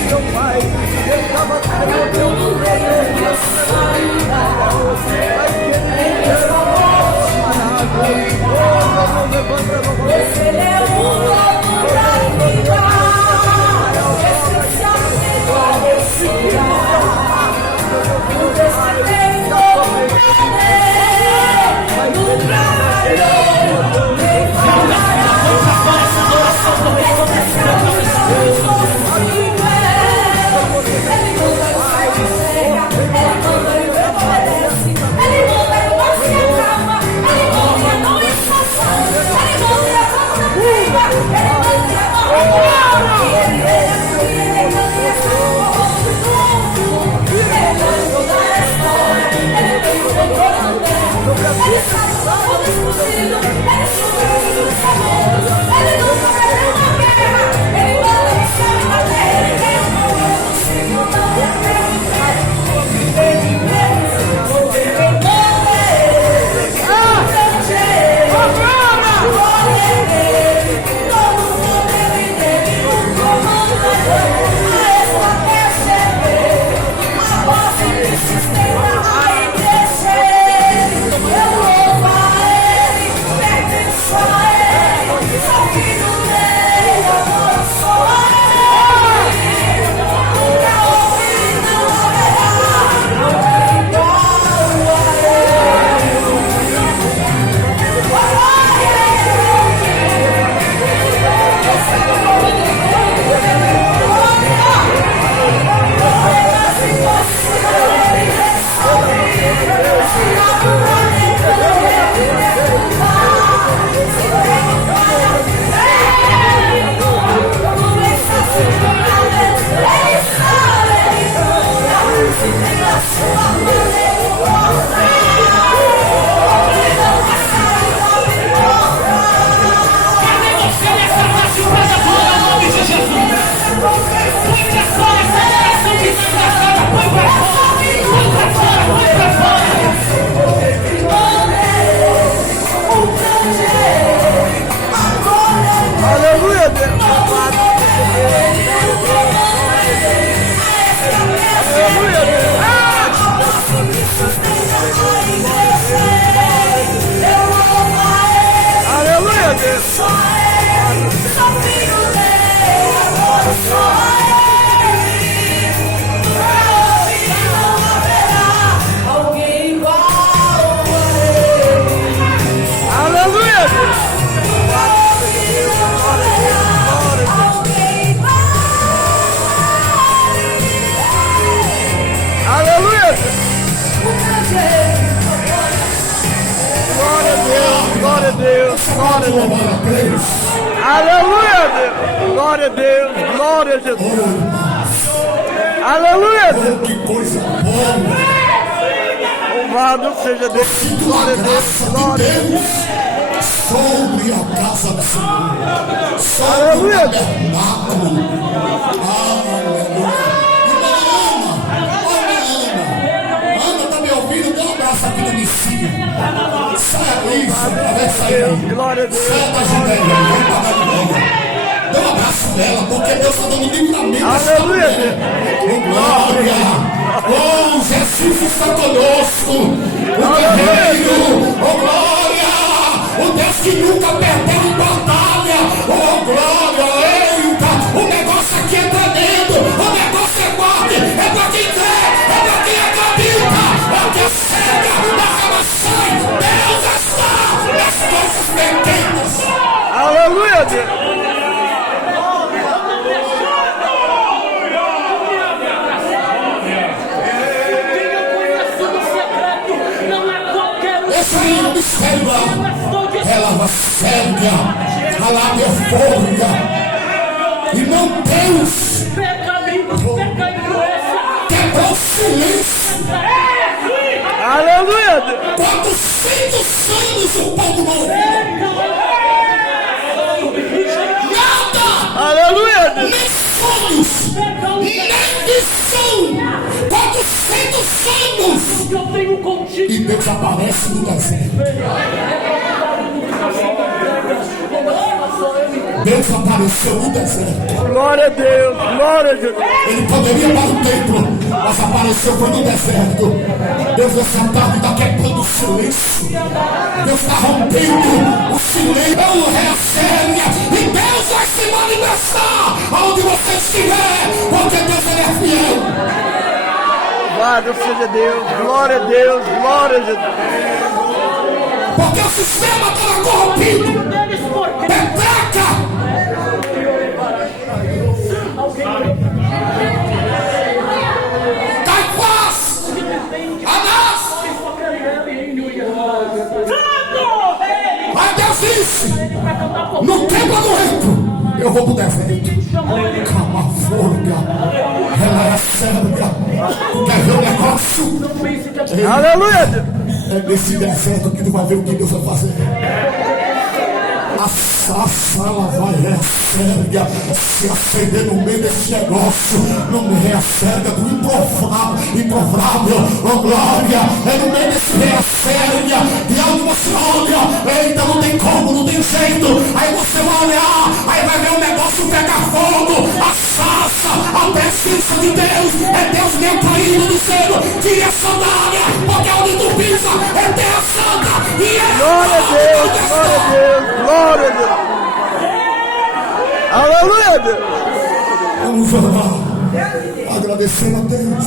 Meu Pai, eu estava sendo Deus, Ele é o dono da vida, especialmente para esse lugar. O Deus que tem todo o poder. Só Ele, só filho dele, agora só Ele. E não haverá alguém igual a Ele. Aleluia, Deus. Aleluia. Glória a Deus, glória a Deus, glória a Deus. Aleluia, Deus. Glória a Deus, glória a Jesus. Aleluia, Deus. Que coisa boa! Louvado seja Deus. Glória a Deus, glória a Deus. Sobre a casa do Senhor, sobre o Aleluia. tabernáculo. Aleluia. Ana, tá me ouvindo? Dá um abraço aqui na Messias. Sai aí, atravessa aí. Glória a Deus. Sai da janela, entra da janela. Dá um abraço nela, porque Deus está dando livramento. Aleluia, Deus. Glória. Oh, Jesus está conosco. O guerreiro. Oh, glória. O Deus que nunca perdeu em batalha. Oh, glória. Eita. O negócio aqui é tremendo. O negócio é forte. É para quem crê. É para quem acredita. É que cega. Derrama sangue. Deus está nas coisas pequenas. Aleluia, Deus. Esse aí é o mistério lá. Ela vai cega. A lábia forga. E não Deus quebrou o silêncio. Aleluia, Deus. 400 anos o povo não ouviu. Nada. Aleluia, Deus. Nem sonhos. Nem visão. 400 anos. Eu tenho contigo. E Deus aparece no deserto. Deus apareceu no deserto. Glória a Deus, glória a Jesus. Ele poderia ir para o templo, mas apareceu foi no deserto. Deus essa tarde está quebrando o silêncio. Deus está rompendo o silêncio. Eu recebe e Deus vai se manifestar aonde você estiver, porque Deus ele é fiel. Louvado seja Deus, glória a Deus, glória a Jesus. Porque o sistema estava corrompido. Petraca. Caifás. Anás. Aí Deus disse: não quebra no reino, eu vou pro deserto. Calma, forga. Ela é cega. Quer ver o negócio? Aleluia, Deus. É nesse deserto que tu vai ver o que Deus vai fazer. A sala vai recerga se acender no meio desse negócio. Não me recerga do improvável. Oh glória, é no meio desse recerga. E onde você olha, eita, não tem como, não tem jeito. Aí você vai olhar, aí vai ver o negócio pegar fogo. A sassa, a presença de Deus. É Deus mesmo caindo dizendo: tire a sandália, porque onde tu pisa é terra santa. E é Glória a Deus, glória a Deus, glória a Deus. Aleluia, Deus. Vamos orar, agradecendo a Deus.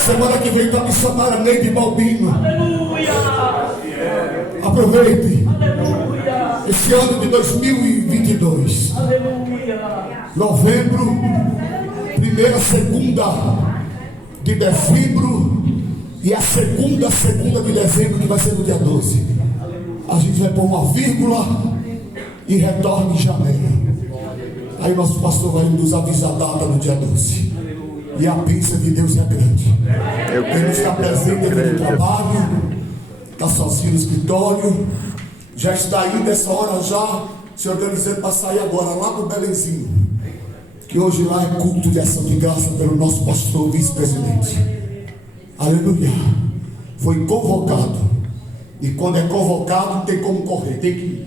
Semana que vem para missionária Neide Balbino. Aproveite esse ano de 2022. Novembro, primeira, segunda de dezembro e a segunda de dezembro, que vai ser no dia 12. A gente vai pôr uma vírgula e retorna em janeiro. Aí nosso pastor vai nos avisar a data no dia 12. E a bênção de Deus é grande. Ele está presente aqui no trabalho, está sozinho no escritório, já está aí nessa hora já se organizando para sair agora lá no Belenzinho, que hoje lá é culto de ação de graça pelo nosso pastor vice-presidente. Aleluia. Foi convocado. E quando é convocado não tem como correr, tem que ir.